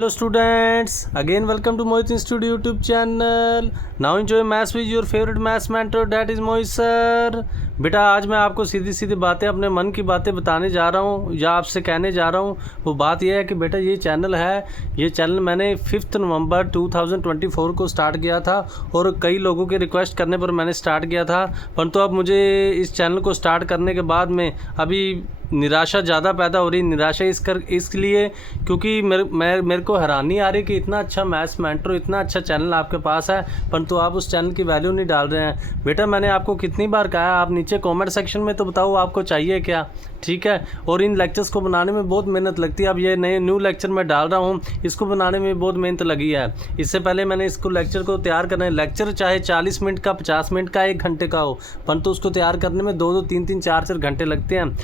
Hello students, again welcome to Mohit Institute YouTube channel. Now enjoy maths with your favorite maths mentor, that is Mohit sir. बेटा आज मैं आपको सीधी सीधी बातें, अपने मन की बातें बताने जा रहा हूँ या आपसे कहने जा रहा हूँ। वो बात यह है कि बेटा ये चैनल है, ये चैनल मैंने 5 नवंबर 2024 को स्टार्ट किया था और कई लोगों के रिक्वेस्ट करने पर मैंने स्टार्ट किया था। परंतु अब मुझे इस चैनल को स्टार्ट करने के बाद में अभी निराशा ज़्यादा पैदा हो रही। निराशा इसलिए क्योंकि मेरे को हैरानी आ रही कि इतना अच्छा मैथ्स मेंटर, इतना अच्छा चैनल आपके पास है, परंतु आप उस चैनल की वैल्यू नहीं डाल रहे हैं। बेटा मैंने आपको कितनी बार कहा है, आप नीचे कमेंट सेक्शन में तो बताओ आपको चाहिए क्या, ठीक है। और इन लेक्चर्स को बनाने में बहुत मेहनत लगती है। अब ये नए न्यू लेक्चर मैं डाल रहा हूँ, इसको बनाने में बहुत मेहनत लगी है। इससे पहले मैंने इसको लेक्चर को तैयार करना है, लेक्चर चाहे 40 मिनट का, 50 मिनट का, 1 घंटे का हो, परंतु उसको तैयार करने में 2-2, 3-3, 4-4 घंटे लगते हैं।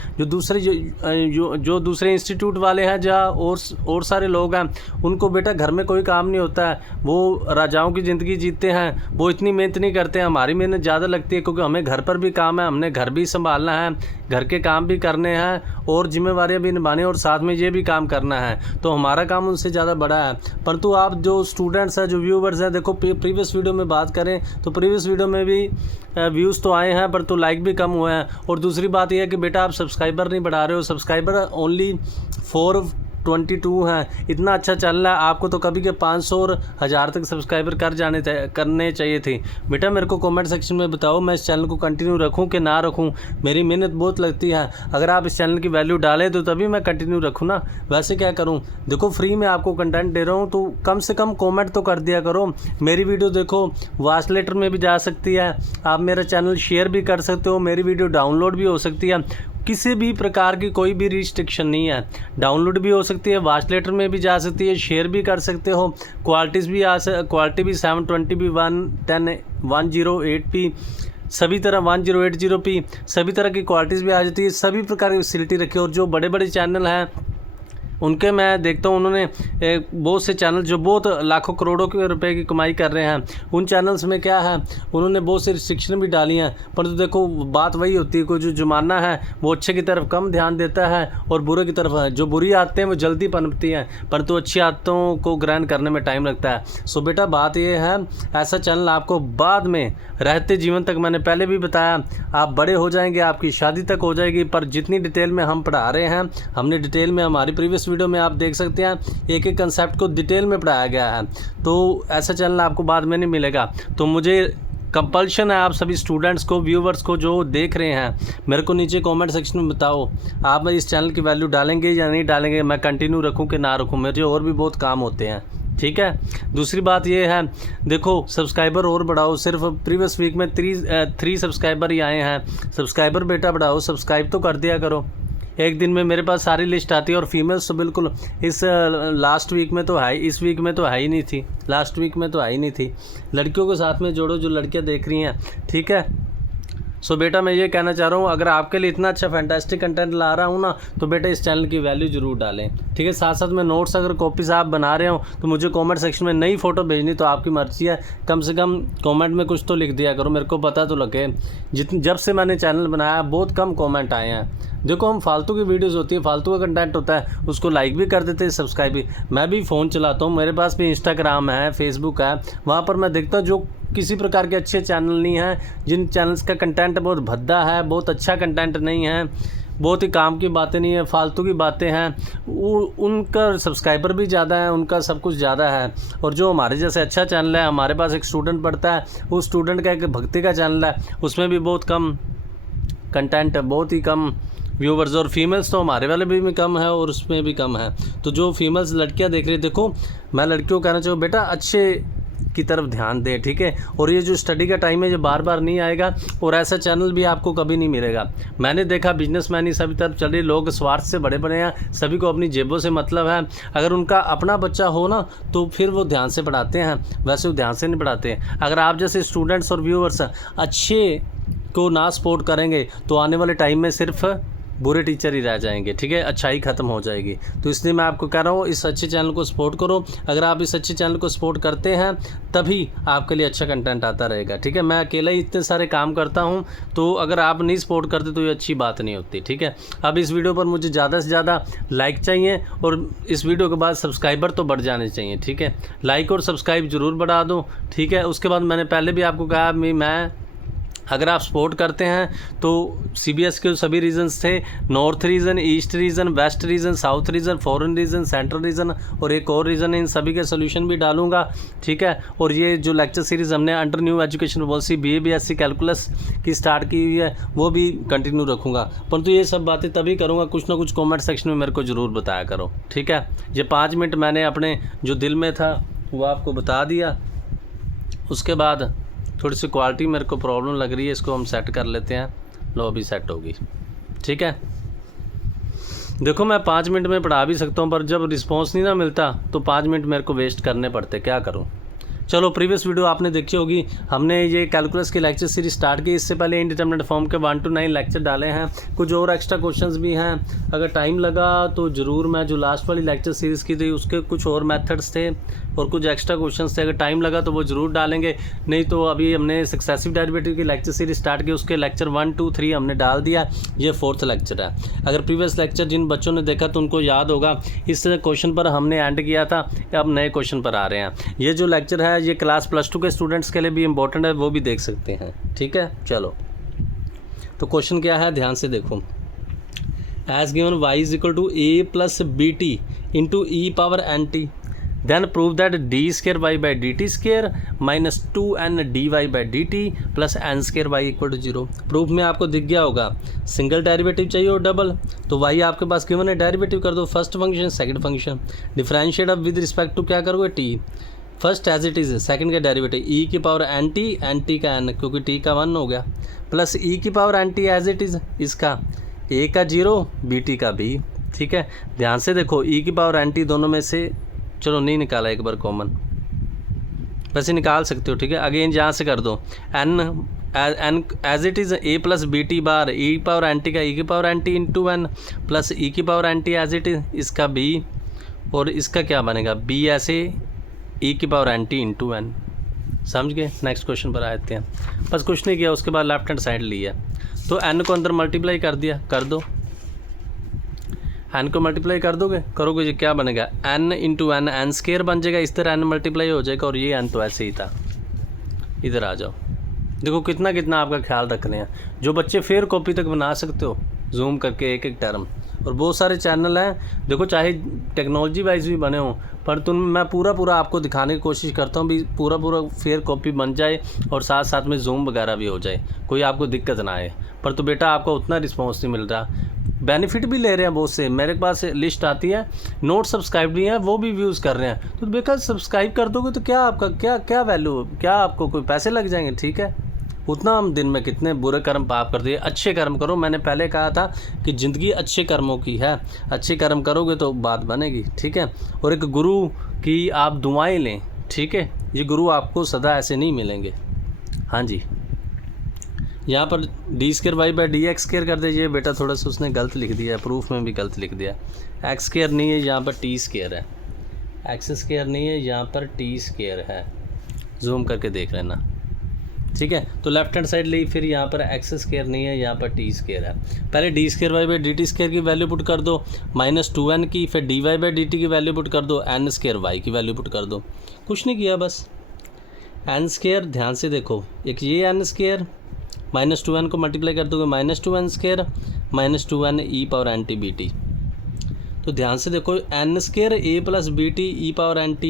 जो दूसरे इंस्टीट्यूट वाले हैं जहाँ और सारे लोग हैं, उनको बेटा घर में कोई काम नहीं होता है, वो राजाओं की ज़िंदगी जीते हैं, वो इतनी मेहनत नहीं करते हैं। हमारी मेहनत ज़्यादा लगती है क्योंकि हमें घर पर भी काम है, हमने घर भी संभालना है, घर के काम भी करने हैं और जिम्मेवारियां भी निभानी, और साथ में ये भी काम करना है, तो हमारा काम उनसे ज़्यादा बड़ा है। परंतु आप जो स्टूडेंट्स हैं, जो व्यूवर्स हैं, देखो प्रीवियस वीडियो में बात करें तो प्रीवियस वीडियो में भी व्यूज़ तो आए हैं परंतु लाइक भी कम हुए हैं। और दूसरी बात यह है कि बेटा आप सब्सक्राइबर नहीं बढ़ा रहे हो, सब्सक्राइबर ओनली 422 हैं। इतना अच्छा चल रहा है, आपको तो कभी के 500 और 1000 तक सब्सक्राइबर करने चाहिए थे। बेटा मेरे को कमेंट सेक्शन में बताओ, मैं इस चैनल को कंटिन्यू रखूं कि ना रखूं। मेरी मेहनत बहुत लगती है, अगर आप इस चैनल की वैल्यू डालें तो तभी मैं कंटिन्यू रखूं ना, वैसे क्या करूं। देखो फ्री में आपको कंटेंट दे रहा हूं तो कम से कम कमेंट तो कर दिया करो। मेरी वीडियो देखो वाचलेटर में भी जा सकती है, आप मेरा चैनल शेयर भी कर सकते हो, मेरी वीडियो डाउनलोड भी हो सकती है, किसी भी प्रकार की कोई भी रिस्ट्रिक्शन नहीं है। डाउनलोड भी हो सकती है, वॉच लेटर में भी जा सकती है, शेयर भी कर सकते हो, क्वालिटी भी 720p, 110, 108p, सभी तरह 1080p, सभी तरह की क्वालिटीज़ भी आ जाती है, सभी प्रकार की फैसिलिटी रखी है। और जो बड़े बड़े चैनल हैं उनके मैं देखता हूँ, उन्होंने बहुत से चैनल जो बहुत लाखों करोड़ों के रुपए की कमाई कर रहे हैं, उन चैनल्स में क्या है, उन्होंने बहुत सी रिस्ट्रिक्शन भी डाली हैं। परंतु देखो बात वही होती है, कोई जो ज़माना है वो अच्छे की तरफ कम ध्यान देता है और बुरे की तरफ है। जो बुरी आदतें हैं वो जल्दी पनपती हैं, परंतु अच्छी आदतों को ग्रहण करने में टाइम लगता है। सो बेटा बात ये है, ऐसा चैनल आपको बाद में रहते जीवन तक, मैंने पहले भी बताया, आप बड़े हो जाएंगे, आपकी शादी तक हो जाएगी, पर जितनी डिटेल में हम पढ़ा रहे हैं, हमने डिटेल में, हमारी प्रीवियस वीडियो में आप देख सकते हैं, एक एक कंसेप्ट को डिटेल में पढ़ाया गया है। तो ऐसा चैनल आपको बाद में नहीं मिलेगा। तो मुझे कंपल्शन है आप सभी स्टूडेंट्स को, व्यूवर्स को जो देख रहे हैं, मेरे को नीचे कमेंट सेक्शन में बताओ आप इस चैनल की वैल्यू डालेंगे या नहीं डालेंगे, मैं कंटिन्यू रखूं कि ना रखूं। मुझे और भी बहुत काम होते हैं, ठीक है। दूसरी बात ये है, देखो सब्सक्राइबर और बढ़ाओ। सिर्फ प्रीवियस वीक में 3 सब्सक्राइबर ही आए हैं। सब्सक्राइबर बेटा बढ़ाओ, सब्सक्राइब तो कर दिया करो। एक दिन में मेरे पास सारी लिस्ट आती है, और फीमेल्स तो बिल्कुल इस लास्ट वीक में तो है, इस वीक में तो है ही नहीं थी, लास्ट वीक में तो है ही नहीं थी। लड़कियों को साथ में जोड़ो जो लड़कियां देख रही हैं, ठीक है। सो बेटा मैं ये कहना चाह रहा हूँ, अगर आपके लिए इतना अच्छा फैंटास्टिक कंटेंट ला रहा हूँ ना, तो बेटा इस चैनल की वैल्यू जरूर डालें, ठीक है। साथ साथ में नोट्स अगर कॉपीज़ आप बना रहे हो तो मुझे कमेंट सेक्शन में नई फ़ोटो भेजनी तो आपकी मर्ज़ी है, कम से कम कमेंट में कुछ तो लिख दिया करो, मेरे को पता तो लगे। जब से मैंने चैनल बनाया बहुत कम कमेंट आए हैं। देखो हम फालतू की वीडियोस होती है, फालतू का कंटेंट होता है, उसको लाइक भी कर देते हैं, सब्सक्राइब भी। मैं भी फ़ोन चलाता हूँ, मेरे पास भी इंस्टाग्राम है, फेसबुक है, वहाँ पर मैं देखता हूँ जो किसी प्रकार के अच्छे चैनल नहीं हैं, जिन चैनल्स का कंटेंट बहुत भद्दा है, बहुत अच्छा कंटेंट नहीं है, बहुत ही काम की बातें नहीं है, फालतू की बातें हैं, उनका सब्सक्राइबर भी ज़्यादा है, उनका सब कुछ ज़्यादा है। और जो हमारे जैसे अच्छा चैनल है, हमारे पास एक स्टूडेंट पढ़ता है, उस स्टूडेंट का एक भक्ति का चैनल है, उसमें भी बहुत कम कंटेंट है, बहुत ही कम व्यूवर्स, और फीमेल्स तो हमारे वाले भी कम है और उसमें भी कम है। तो जो फीमेल्स लड़कियां देख रही है, देखो मैं लड़कियों को कहना चाहूँ बेटा अच्छे की तरफ ध्यान दें, ठीक है। और ये जो स्टडी का टाइम है जो बार बार नहीं आएगा, और ऐसा चैनल भी आपको कभी नहीं मिलेगा। मैंने देखा बिजनेसमैन ही सभी तरफ चल रही, लोग स्वार्थ से बड़े बड़े हैं, सभी को अपनी जेबों से मतलब है। अगर उनका अपना बच्चा हो ना तो फिर वो ध्यान से पढ़ाते हैं, वैसे वो ध्यान से नहीं पढ़ाते हैं। अगर आप जैसे स्टूडेंट्स और व्यूअर्स अच्छे को ना सपोर्ट करेंगे तो आने वाले टाइम में सिर्फ बुरे टीचर ही रह जाएंगे, ठीक है, अच्छाई ख़त्म हो जाएगी। तो इसलिए मैं आपको कह रहा हूँ इस अच्छे चैनल को सपोर्ट करो। अगर आप इस अच्छे चैनल को सपोर्ट करते हैं तभी आपके लिए अच्छा कंटेंट आता रहेगा, ठीक है। मैं अकेला ही इतने सारे काम करता हूँ, तो अगर आप नहीं सपोर्ट करते तो ये अच्छी बात नहीं होती, ठीक है। अब इस वीडियो पर मुझे ज़्यादा से ज़्यादा लाइक चाहिए और इस वीडियो के बाद सब्सक्राइबर तो बढ़ जाने चाहिए, ठीक है। लाइक और सब्सक्राइब ज़रूर बढ़ा दो, ठीक है। उसके बाद मैंने पहले भी आपको कहा मैं अगर आप सपोर्ट करते हैं तो CBS के सभी रीजन्स थे, north region, east region, west region, south region, foreign region, central region और एक और रीज़न है, इन सभी के सोल्यूशन भी डालूंगा, ठीक है। और ये जो लेक्चर सीरीज़ हमने under new education policy BA BSc calculus की स्टार्ट की हुई है वो भी कंटिन्यू रखूँगा। परंतु ये सब बातें तभी करूँगा, कुछ ना कुछ कॉमेंट सेक्शन में मेरे को ज़रूर बताया करो, ठीक है। ये 5 मिनट मैंने अपने जो दिल में था वो आपको बता दिया। उसके बाद थोड़ी सी क्वालिटी मेरे को प्रॉब्लम लग रही है, इसको हम सेट कर लेते हैं। लो अभी सेट होगी, ठीक है। देखो मैं 5 मिनट में पढ़ा भी सकता हूँ, पर जब रिस्पांस नहीं ना मिलता तो 5 मिनट मेरे को वेस्ट करने पड़ते, क्या करूँ। चलो प्रीवियस वीडियो आपने देखी होगी, हमने ये कैलकुलस की लेक्चर सीरीज स्टार्ट की। इससे पहले इंडिटरमिनेट फॉर्म के 1 to 9 लेक्चर डाले हैं, कुछ और एक्स्ट्रा क्वेश्चंस भी हैं। अगर टाइम लगा तो ज़रूर मैं जो लास्ट वाली लेक्चर सीरीज़ की थी उसके कुछ और मेथड्स थे और कुछ एक्स्ट्रा क्वेश्चंस थे, अगर टाइम लगा तो वो ज़रूर डालेंगे। नहीं तो अभी हमने सक्सेसिव डेरिवेटिव की लेक्चर सीरीज स्टार्ट की, उसके लेक्चर 1 2 3 हमने डाल दिया, ये 4th लेक्चर है। अगर प्रीवियस लेक्चर जिन बच्चों ने देखा तो उनको याद होगा, इस क्वेश्चन पर हमने एंड किया था, अब नए क्वेश्चन पर आ रहे हैं। ये जो लेक्चर है ये क्लास +2 के स्टूडेंट्स के लिए भी इंपॉर्टेंट है, वो भी देख सकते हैं, ठीक है। चलो तो क्वेश्चन क्या है, ध्यान से देखो। As given y is equal to a plus BT into e⁻nt, then prove that d² y by dt square minus 2n dy by dt plus n² y equal to 0। Proof में आपको दिख गया होगा, सिंगल डेरिवेटिव चाहिए और double, तो y आपके पास given है, डेरिवेटिव कर दो, first function second function, differentiate अब विद रिस्पेक्ट टू क्या करोगे, t, first as it is, second का डेरिवेटिव e⁻nt का n क्योंकि t का 1 हो गया, plus e⁻nt as it is, इसका a का 0 bt का b, ठीक है। ध्यान से देखो e⁻nt दोनों में से चलो नहीं निकाला एक बार कॉमन, वैसे निकाल सकते हो, ठीक है। अगेन यहाँ से कर दो n as it is a plus BT बार e⁻nt का e⁻nt into n plus e⁻nt as it is, इसका b और इसका क्या बनेगा b ऐसे e⁻nt इंटू n, समझ गए। नेक्स्ट क्वेश्चन पर आते हैं, बस कुछ नहीं किया, उसके बाद लेफ्ट हैंड साइड लिया तो n को अंदर मल्टीप्लाई कर दिया, कर दो, n को मल्टीप्लाई कर दोगे, करोगे ये क्या बनेगा n इंटू n, n² बन जाएगा, इस तरह n मल्टीप्लाई हो जाएगा और ये n तो ऐसे ही था। इधर आ जाओ, देखो कितना कितना आपका ख्याल रख रहे हैं। जो बच्चे फेयर कॉपी तक बना सकते हो जूम करके एक एक टर्म, और बहुत सारे चैनल हैं देखो, चाहे टेक्नोलॉजी वाइज भी बने हों, पर मैं पूरा आपको दिखाने की कोशिश करता हूँ भी पूरा फेयर कॉपी बन जाए और साथ साथ में जूम वगैरह भी हो जाए, कोई आपको दिक्कत ना आए। पर तो बेटा आपको उतना रिस्पॉन्स नहीं मिल रहा, बेनिफिट भी ले रहे हैं बहुत से, मेरे पास लिस्ट आती है, नोट सब्सक्राइब भी हैं वो भी व्यूज़ कर रहे हैं। तो बेटा सब्सक्राइब कर दोगे तो क्या आपका क्या वैल्यू, क्या आपको कोई पैसे लग जाएंगे, ठीक है। उतना हम दिन में कितने बुरे कर्म पाप करते हैं, अच्छे कर्म करो। मैंने पहले कहा था कि ज़िंदगी अच्छे कर्मों की है, अच्छे कर्म करोगे तो बात बनेगी, ठीक है। और एक गुरु की आप दुआएं लें, ठीक है, ये गुरु आपको सदा ऐसे नहीं मिलेंगे। हाँ जी, यहाँ पर d² y बाई dx² कर दीजिए बेटा, थोड़ा सा उसने गलत लिख दिया है, प्रूफ में भी गलत लिख दिया, x² नहीं है यहाँ पर t² है, x² नहीं है यहाँ पर t² है, जूम करके देख लेना, ठीक है। तो लेफ्ट हैंड साइड ली, फिर यहाँ पर x² नहीं है यहाँ पर t² है। पहले d² y बाई dt² की वैल्यू पुट कर दो, माइनस 2n की, फिर dy बाई dt की वैल्यू पुट कर दो, n² y की वैल्यू पुट कर दो, कुछ नहीं किया बस n², ध्यान से देखो, एक ये n² माइनस 2n को मल्टीप्लाई कर दोगे, minus 2n² minus 2n e⁻nt bt। तो ध्यान से देखो n² a plus bt e⁻nt,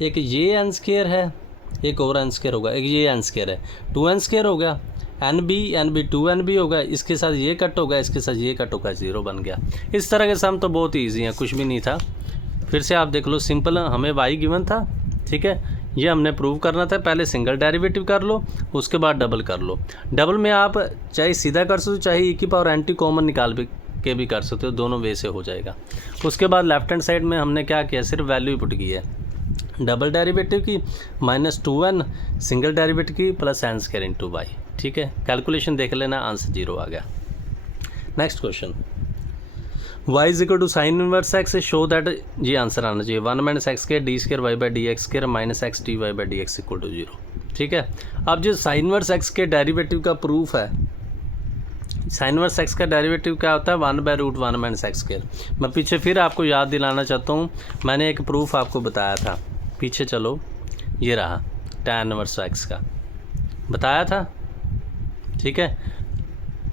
एक ये n² है, एक और n² होगा, एक ये n² है, 2n² हो गया, n b 2n होगा, इसके साथ ये कट होगा, इसके साथ ये कट होगा, 0 बन गया। इस तरह के सम तो बहुत ईजी हैं, कुछ भी नहीं था। फिर से आप देख लो, सिंपल, हमें y गिवन था, ठीक है, ये हमने प्रूव करना था। पहले सिंगल डेरिवेटिव कर लो, उसके बाद डबल कर लो। डबल में आप चाहे सीधा कर सकते हो, चाहे e⁻nt कॉमन निकाल के भी कर सकते हो, दोनों वे से हो जाएगा। उसके बाद लेफ्ट हैंड साइड में हमने क्या किया, सिर्फ वैल्यू पुट की है, डबल डेरिवेटिव की माइनस 2n, सिंगल डेरिवेटिव की प्लस n² इंटू y, ठीक है। कैलकुलेशन देख लेना, आंसर 0 आ गया। Next question, y is equal to sine inverse x show that, ये आंसर आना चाहिए 1 minus x square d square y by d x square minus x d y by d x equal to 0। ठीक है, अब जो sine inverse x के derivative का proof है, साइन इनवर्स एक्स का डेरिवेटिव क्या होता है 1/√1 माइनस एक्स स्क्वायर। मैं पीछे फिर आपको याद दिलाना चाहता हूँ, मैंने एक प्रूफ आपको बताया था, पीछे चलो, ये रहा tan इनवर्स एक्स का बताया था। ठीक है,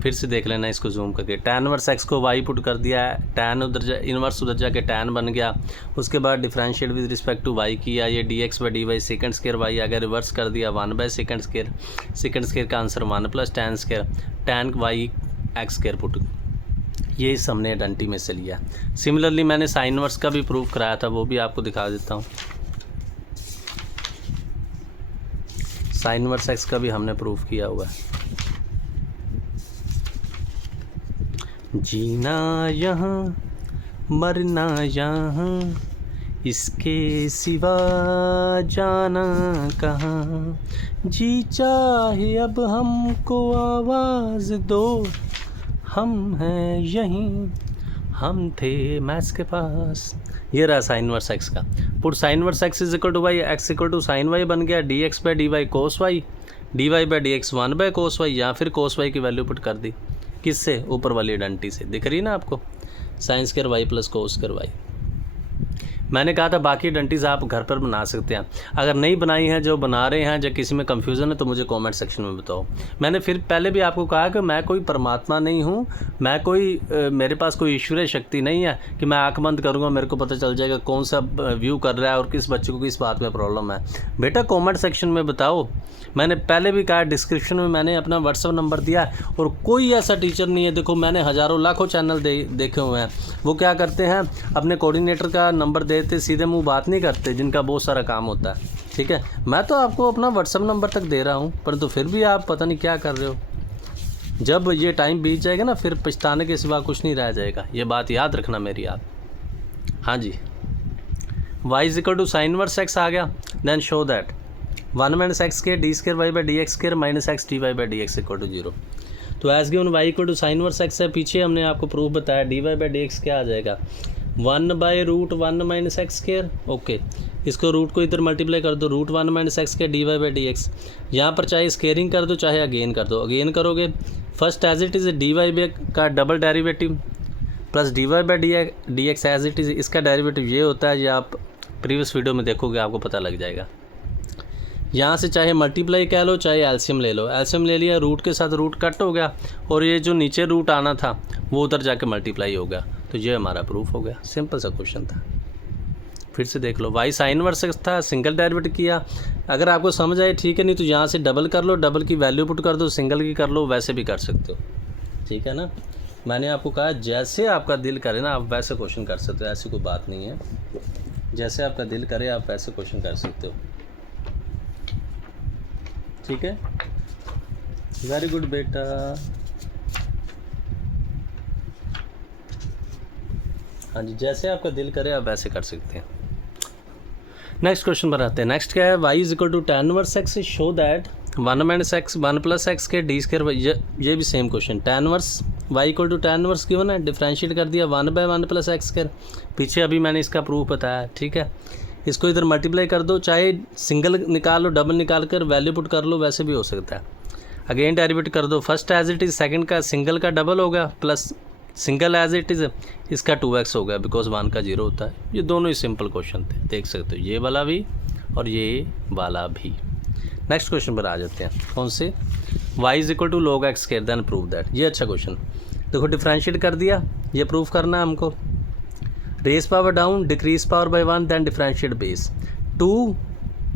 फिर से देख लेना इसको जूम करके, tan इनवर्स एक्स को y पुट कर दिया है, tan उधर जा इनवर्स उधर जाके tan बन गया, उसके बाद differentiate with respect to y किया, ये dx by d y second square y आ गया, रिवर्स कर दिया 1/सेकेंड स्केयर का answer 1 + tan square, tan y x square put, ये इस हमने आइडेंटिटी में से लिया। सिमिलरली मैंने साइन इनवर्स का भी प्रूफ कराया था, वो भी आपको दिखा देता हूँ। साइन इनवर्स एक्स का भी हमने प्रूफ किया हुआ है। जीना यहाँ मरना यहाँ, इसके सिवा जाना कहाँ, जी चाहे अब हमको आवाज़ दो, हम हैं यहीं, हम थे मैथ्स के पास। ये रहा साइन इनवर्स एक्स का put, sine inverse x is equal to y, x equal to sine y बन गया, d x by d y cos y, d y by d x 1/कोस वाई, या फिर कोस वाई की value put कर दी, किससे, ऊपर वाली आइडेंटिटी से, दिख रही है ना आपको, sine square y plus cos square y. मैंने कहा था बाकी आइडेंटिटीज आप घर पर बना सकते हैं, अगर नहीं बनाई हैं, जो बना रहे हैं, जब किसी में कंफ्यूजन है तो मुझे कमेंट सेक्शन में बताओ। मैंने फिर पहले भी आपको कहा कि मैं कोई परमात्मा नहीं हूँ, मैं कोई मेरे पास कोई ईश्वरीय शक्ति नहीं है कि मैं आँख बंद करूँगा मेरे को पता चल जाएगा कौन सा व्यू कर रहा है और किस बच्चे को किस बात में प्रॉब्लम है। बेटा कॉमेंट सेक्शन में बताओ। मैंने पहले भी कहा, डिस्क्रिप्शन में मैंने अपना व्हाट्सअप नंबर दिया, और कोई ऐसा टीचर नहीं है, देखो मैंने हज़ारों लाखों चैनल देखे हुए हैं, वो क्या करते हैं, अपने कोऑर्डिनेटर का नंबर देते, सीधे मुंह बात नहीं करते, जिनका बहुत सारा काम होता है। ठीक है, मैं तो आपको अपना व्हाट्सअप नंबर तक दे रहा हूँ, परंतु फिर भी आप पता नहीं क्या कर रहे हो। जब ये टाइम बीत जाएगा ना, फिर पछताने के सिवा कुछ नहीं रह जाएगा, ये बात याद रखना मेरी आप। हाँ जी, y is equal to sine inverse x आ गया, then show that 1 minus x square d square y by d x square minus x d y by d x equal to 0। तो as given y equal to sine inverse x है, पीछे हमने आपको proof बताया, d y by d x क्या आ जाएगा 1/√1 minus x square. Okay, इसको रूट को इधर मल्टीप्लाई कर दो, √1 minus x square d y by d x, यहाँ पर चाहे स्केयरिंग कर दो चाहे अगेन कर दो, अगेन करोगे first as it is d y by का double derivative plus d y by d x as it is, इसका डेरिवेटिव ये होता है, ये आप प्रीवियस वीडियो में देखोगे आपको पता लग जाएगा। यहाँ से चाहे मल्टीप्लाई कह लो चाहे एलसीएम ले लो, एलसीएम ले लिया, रूट के साथ रूट कट हो गया, और ये जो नीचे रूट आना था वो उधर जाके मल्टीप्लाई हो गया, तो ये हमारा प्रूफ हो गया। सिंपल सा क्वेश्चन था, फिर से देख लो, वाई साइन इनवर्स था, सिंगल डेरिवेटिव किया, अगर आपको समझ आए ठीक है, नहीं तो यहाँ से डबल कर लो, डबल की वैल्यू पुट कर दो, सिंगल की कर लो, वैसे भी कर सकते हो। ठीक है ना, मैंने आपको कहा जैसे आपका दिल करे ना आप वैसे क्वेश्चन कर सकते हो, ऐसी कोई बात नहीं है, जैसे आपका दिल करे आप वैसे क्वेश्चन कर सकते हो। ठीक है, वेरी गुड बेटा। हाँ जी, जैसे आपका दिल करे आप वैसे कर सकते हैं। नेक्स्ट क्वेश्चन पर आते हैं। नेक्स्ट क्या है, y is equal to tan inverse x show that 1 minus x 1 plus x के डी स्क्वायर, ये भी same question, tan inverse y equal to tan inverse given है, डिफरेंशिएट कर दिया 1/1 प्लस एक्स स्क्वायर, पीछे अभी मैंने इसका प्रूफ बताया। ठीक है, इसको इधर मल्टीप्लाई कर दो, चाहे सिंगल निकाल लो, डबल निकाल कर वैल्यू पुट कर लो, वैसे भी हो सकता है। अगेन डेरिवेटिव कर दो, first as it is, second का सिंगल का डबल हो गया, plus single as it is इसका 2x हो गया, बिकॉज 1 का 0 होता है। ये दोनों ही सिंपल क्वेश्चन थे, देख सकते हो, ये वाला भी और ये वाला भी। नेक्स्ट क्वेश्चन पर आ जाते हैं, कौन से, y is equal to log x square then prove that. ये अच्छा क्वेश्चन, देखो डिफरेंशिएट कर दिया, ये प्रूफ करना है हमको, raise power down decrease power by 1 then differentiate base 2,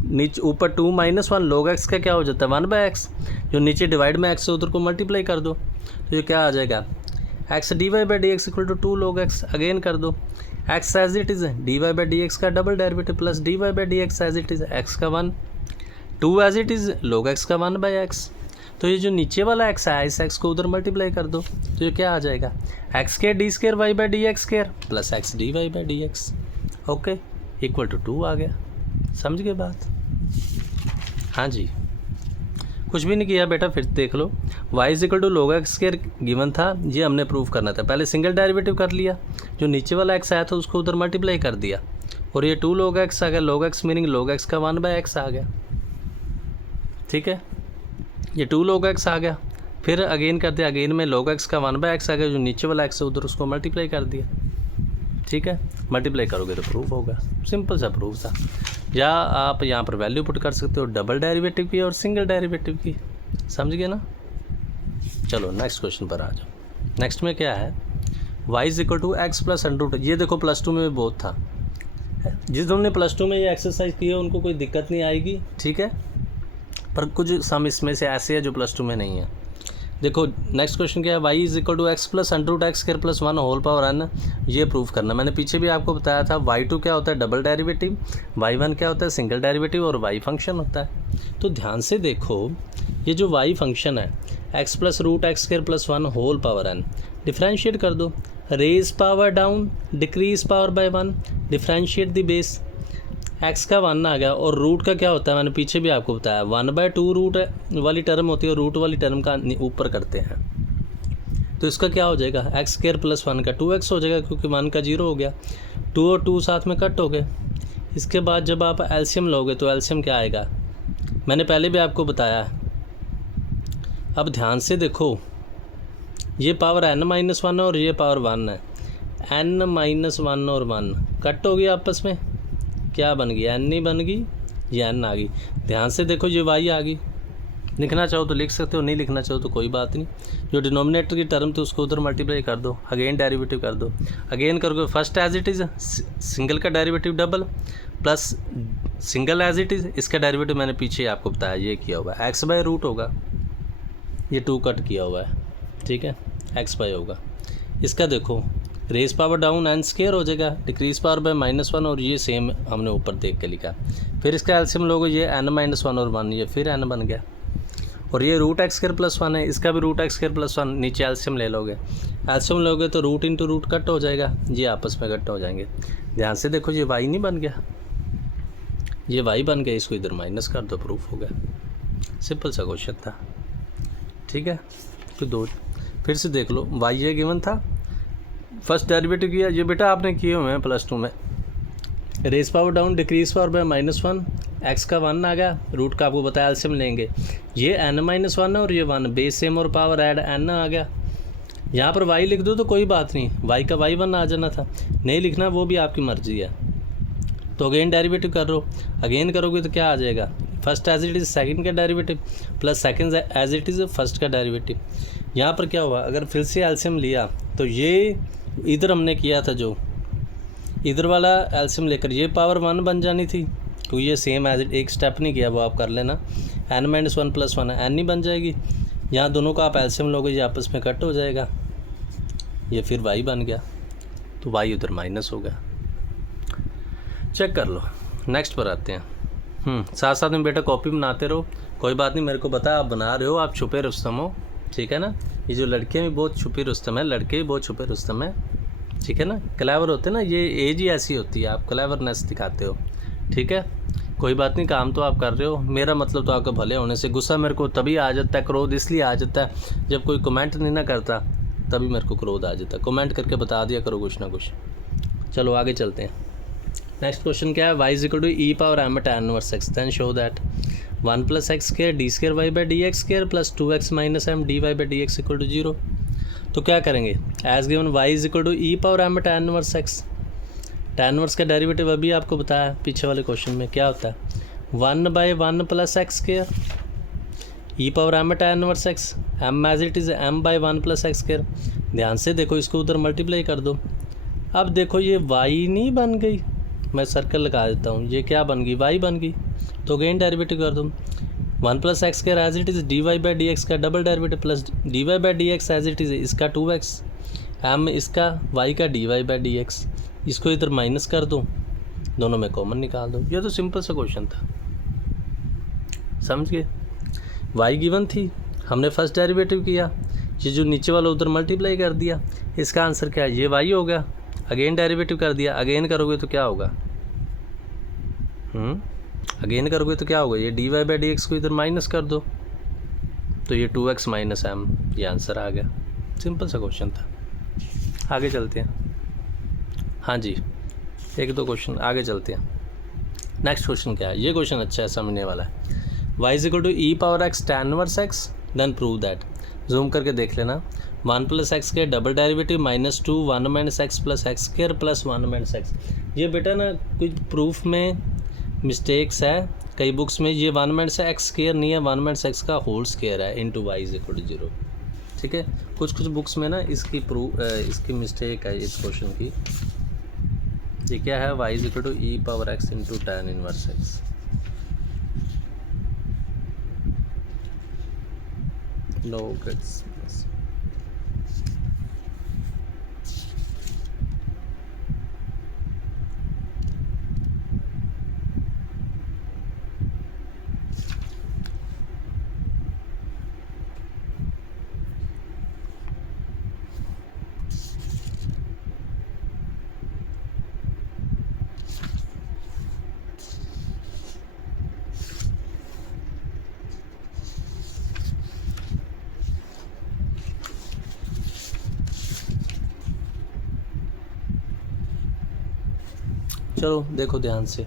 नीचे ऊपर 2 - 1 log x का क्या हो जाता है 1/x, जो नीचे डिवाइड में x है उधर को मल्टीप्लाई कर दो, तो ये क्या आ जाएगा x d y by d x equal to 2 log x, again कर दो, x as it is d y by d x का double derivative plus d y by d x as it is x का 1, 2 as it is log x का 1/x, तो ये जो नीचे वाला x है इस x को उधर मल्टीप्लाई कर दो, तो ये क्या आ जाएगा x के d square y by d x square plus x d y by d x, okay equal to 2 आ गया। समझ गए बात? हाँ जी, कुछ भी नहीं किया बेटा, फिर देख लो, y is equal to log x square given था, ये हमने प्रूव करना था। पहले सिंगल डेरिवेटिव कर लिया, जो नीचे वाला x आया था उसको उधर मल्टीप्लाई कर दिया, और ये 2 log x आ गया। log x meaning log x का 1/x आ गया, ठीक है। ये 2 log x आ गया, फिर अगेन कर दिया, अगेन में log x का 1/x आ गया, जो नीचे वाला x है उधर उसको मल्टीप्लाई कर दिया, ठीक है। मल्टीप्लाई करोगे तो प्रूफ होगा, सिंपल सा प्रूफ था। या आप यहाँ पर वैल्यू पुट कर सकते हो डबल डेरिवेटिव की और सिंगल डेरिवेटिव की, समझ गए ना। चलो नेक्स्ट क्वेश्चन पर आ जाओ। नेक्स्ट में क्या है, y is equal to x plus √। ये देखो +2 में भी बहुत था, जिस हमने +2 में ये एक्सरसाइज की है उनको कोई दिक्कत नहीं आएगी, ठीक है। पर कुछ सम इसमें से ऐसे है जो +2 में नहीं है। देखो नेक्स्ट क्वेश्चन क्या है, y is equal to x plus √x square plus 1 whole power n। ये प्रूफ करना, मैंने पीछे भी आपको बताया था। y2 क्या होता है, डबल डेरिवेटिव, y1 क्या होता है, सिंगल डेरिवेटिव, और y फंक्शन होता है। तो ध्यान से देखो, ये जो y फंक्शन है x plus √x square plus 1 whole power n, differentiate कर दो, raise power down, decrease power by 1, differentiate the base. x का 1 आ गया, और रूट का क्या होता है, मैंने पीछे भी आपको बताया 1/2 रूट वाली टर्म होती है, और रूट वाली टर्म का ऊपर करते हैं। तो इसका क्या हो जाएगा, x स्क्वायर प्लस 1 का 2x हो जाएगा, क्योंकि 1 का 0 हो गया, 2 और 2 साथ में कट हो गए। इसके बाद जब आप एलसीएम लोगे तो एलसीएम क्या आएगा, मैंने पहले भी आपको बताया है। अब ध्यान से देखो, ये पावर n-1 और ये पावर 1 है, n-1 और 1 कट हो गई आपस में, क्या बन गई, n ही बन गई, ये n आ गई। ध्यान से देखो, ये y आ गई, लिखना चाहो तो लिख सकते हो, नहीं लिखना चाहो तो कोई बात नहीं। जो डिनोमिनेटर की टर्म थी उसको उधर मल्टीप्लाई कर दो, अगेन डेरिवेटिव कर दो, अगेन करोगे first as it is, single का derivative double, plus single as it is, इसका डेरिवेटिव मैंने पीछे आपको बताया, ये किया हुआ है x/रूट होगा, ये 2 कट किया हुआ है, ठीक है, x/, होगा। इसका देखो raise power down n square हो जाएगा, डिक्रीज पावर बाय -1, और ये सेम हमने ऊपर देख के लिखा। फिर इसका एलसीएम लोगे, ये n-1 और 1, ये फिर n बन गया, और ये √x स्क्वायर प्लस 1 है, इसका भी √x स्क्वायर प्लस 1, नीचे एलसीएम ले लोगे, एलसीएम लोगे तो रूट इंटू रूट कट हो जाएगा, ये आपस में कट हो जाएंगे। ध्यान से देखो, ये y नहीं बन गया, ये y बन गया, इसको इधर माइनस कर दो, प्रूफ हो गया। सिंपल सा क्वेश्चन था, ठीक है। फिर से देख लो, y ये गिवन था, फर्स्ट डेरिवेटिव किया, ये बेटा आपने किए हुए हैं +2 में। Raise power down, decrease power by -1, x का 1 आ गया, रूट का आपको बताया एलसीएम लेंगे, ये n-1 है और ये 1, बेस सेम और पावर ऐड n आ गया। यहाँ पर y लिख दो तो कोई बात नहीं, y का y1 आ जाना था, नहीं लिखना वो भी आपकी मर्जी है। तो अगेन डेरिवेटिव कर लो, अगेन करोगे तो क्या आ जाएगा, first as it is second का derivative plus second as it is first का डेरिवेटिव। यहाँ पर क्या हुआ, अगर फिर से एलसीएम लिया तो ये इधर हमने किया था, जो इधर वाला एलसीएम लेकर ये पावर 1 बन जानी थी, तो ये सेम एज एक स्टेप नहीं किया, वो आप कर लेना, n-1 + 1 n नहीं बन जाएगी। यहाँ दोनों का आप एलसीएम लोगे, ये आपस में कट हो जाएगा, ये फिर y बन गया, तो y उधर माइनस हो गया। चेक कर लो, नेक्स्ट पर आते हैं। साथ साथ में बेटा कॉपी बनाते रहो, कोई बात नहीं, मेरे को पता आप बना रहे हो, आप छुपे रुस्तम हो, ठीक है ना। ये जो लड़कियाँ भी बहुत छुपी रुस्तम है, लड़के भी बहुत छुपे रुस्तम है, ठीक है ना, क्लेवर होते हैं ना, ये एज ही ऐसी होती है, आप क्लेवरनेस दिखाते हो, ठीक है। कोई बात नहीं, काम तो आप कर रहे हो, मेरा मतलब तो आपके भले होने से। गुस्सा मेरे को तभी आ जाता है, क्रोध इसलिए आ जाता है जब कोई कमेंट नहीं ना करता, तभी मेरे को क्रोध आ जाता है। कमेंट करके बता दिया करो कुछ ना कुछ। चलो आगे चलते हैं। नेक्स्ट क्वेश्चन क्या है, y is equal to e⁻m tan inverse x, then show that 1 + x square d²y/dx square plus 2x - m dy/dx equal to 0। तो क्या करेंगे, as given y is equal to e⁻m tan inverse x, tan inverse का derivative अभी आपको बताया पीछे वाले question में, क्या होता है 1/1 + x square, e⁻m tan inverse x, m as it is m/1 + x square. ध्यान से देखो, इसको उधर मल्टीप्लाई कर दो। अब देखो ये y नहीं बन गई, मैं सर्कल लगा देता हूँ, ये क्या बन गई, y बन गई, तो अगेन डेरिवेटिव कर दो। 1 + x square as it is dy/dx का double derivative plus dy/dx as it is इसका 2x, m इसका y का dy/dx, इसको इधर माइनस कर दो, दोनों में कॉमन निकाल दो। ये तो सिंपल सा क्वेश्चन था, समझ गए। y गिवन थी, हमने फर्स्ट डेरिवेटिव किया, ये जो नीचे वाला उधर मल्टीप्लाई कर दिया, इसका आंसर क्या है, ये y हो गया, अगेन डेरिवेटिव कर दिया, अगेन करोगे तो क्या होगा, अगेन करोगे तो क्या होगा, ये dy/dx को इधर माइनस कर दो, तो ये 2x माइनस m, ये आंसर आ गया। सिंपल सा क्वेश्चन था। आगे चलते हैं। हाँ जी, एक दो क्वेश्चन आगे चलते हैं। नेक्स्ट क्वेश्चन क्या है? ये क्वेश्चन अच्छा है, समझने वाला है। y is equal to e power x tan inverse x, then prove that. Zoom करके देख लेना। 1 प्लस एक्स के double derivative -2 1 minus x plus x square plus 1 minus x. ये बेटा ना कुछ प्रूफ में मिस्टेक्स है कई बुक्स में। ये 1 माइनस एक्स स्क्वायर नहीं है, 1 माइनस एक्स का होल स्क्वायर है into y is equal to 0। ठीक है, कुछ बुक्स में ना इसकी मिस्टेक है इस क्वेश्चन की। ये क्या है? y is equal to e power x into tan inverse x. log x plus चलो देखो ध्यान से।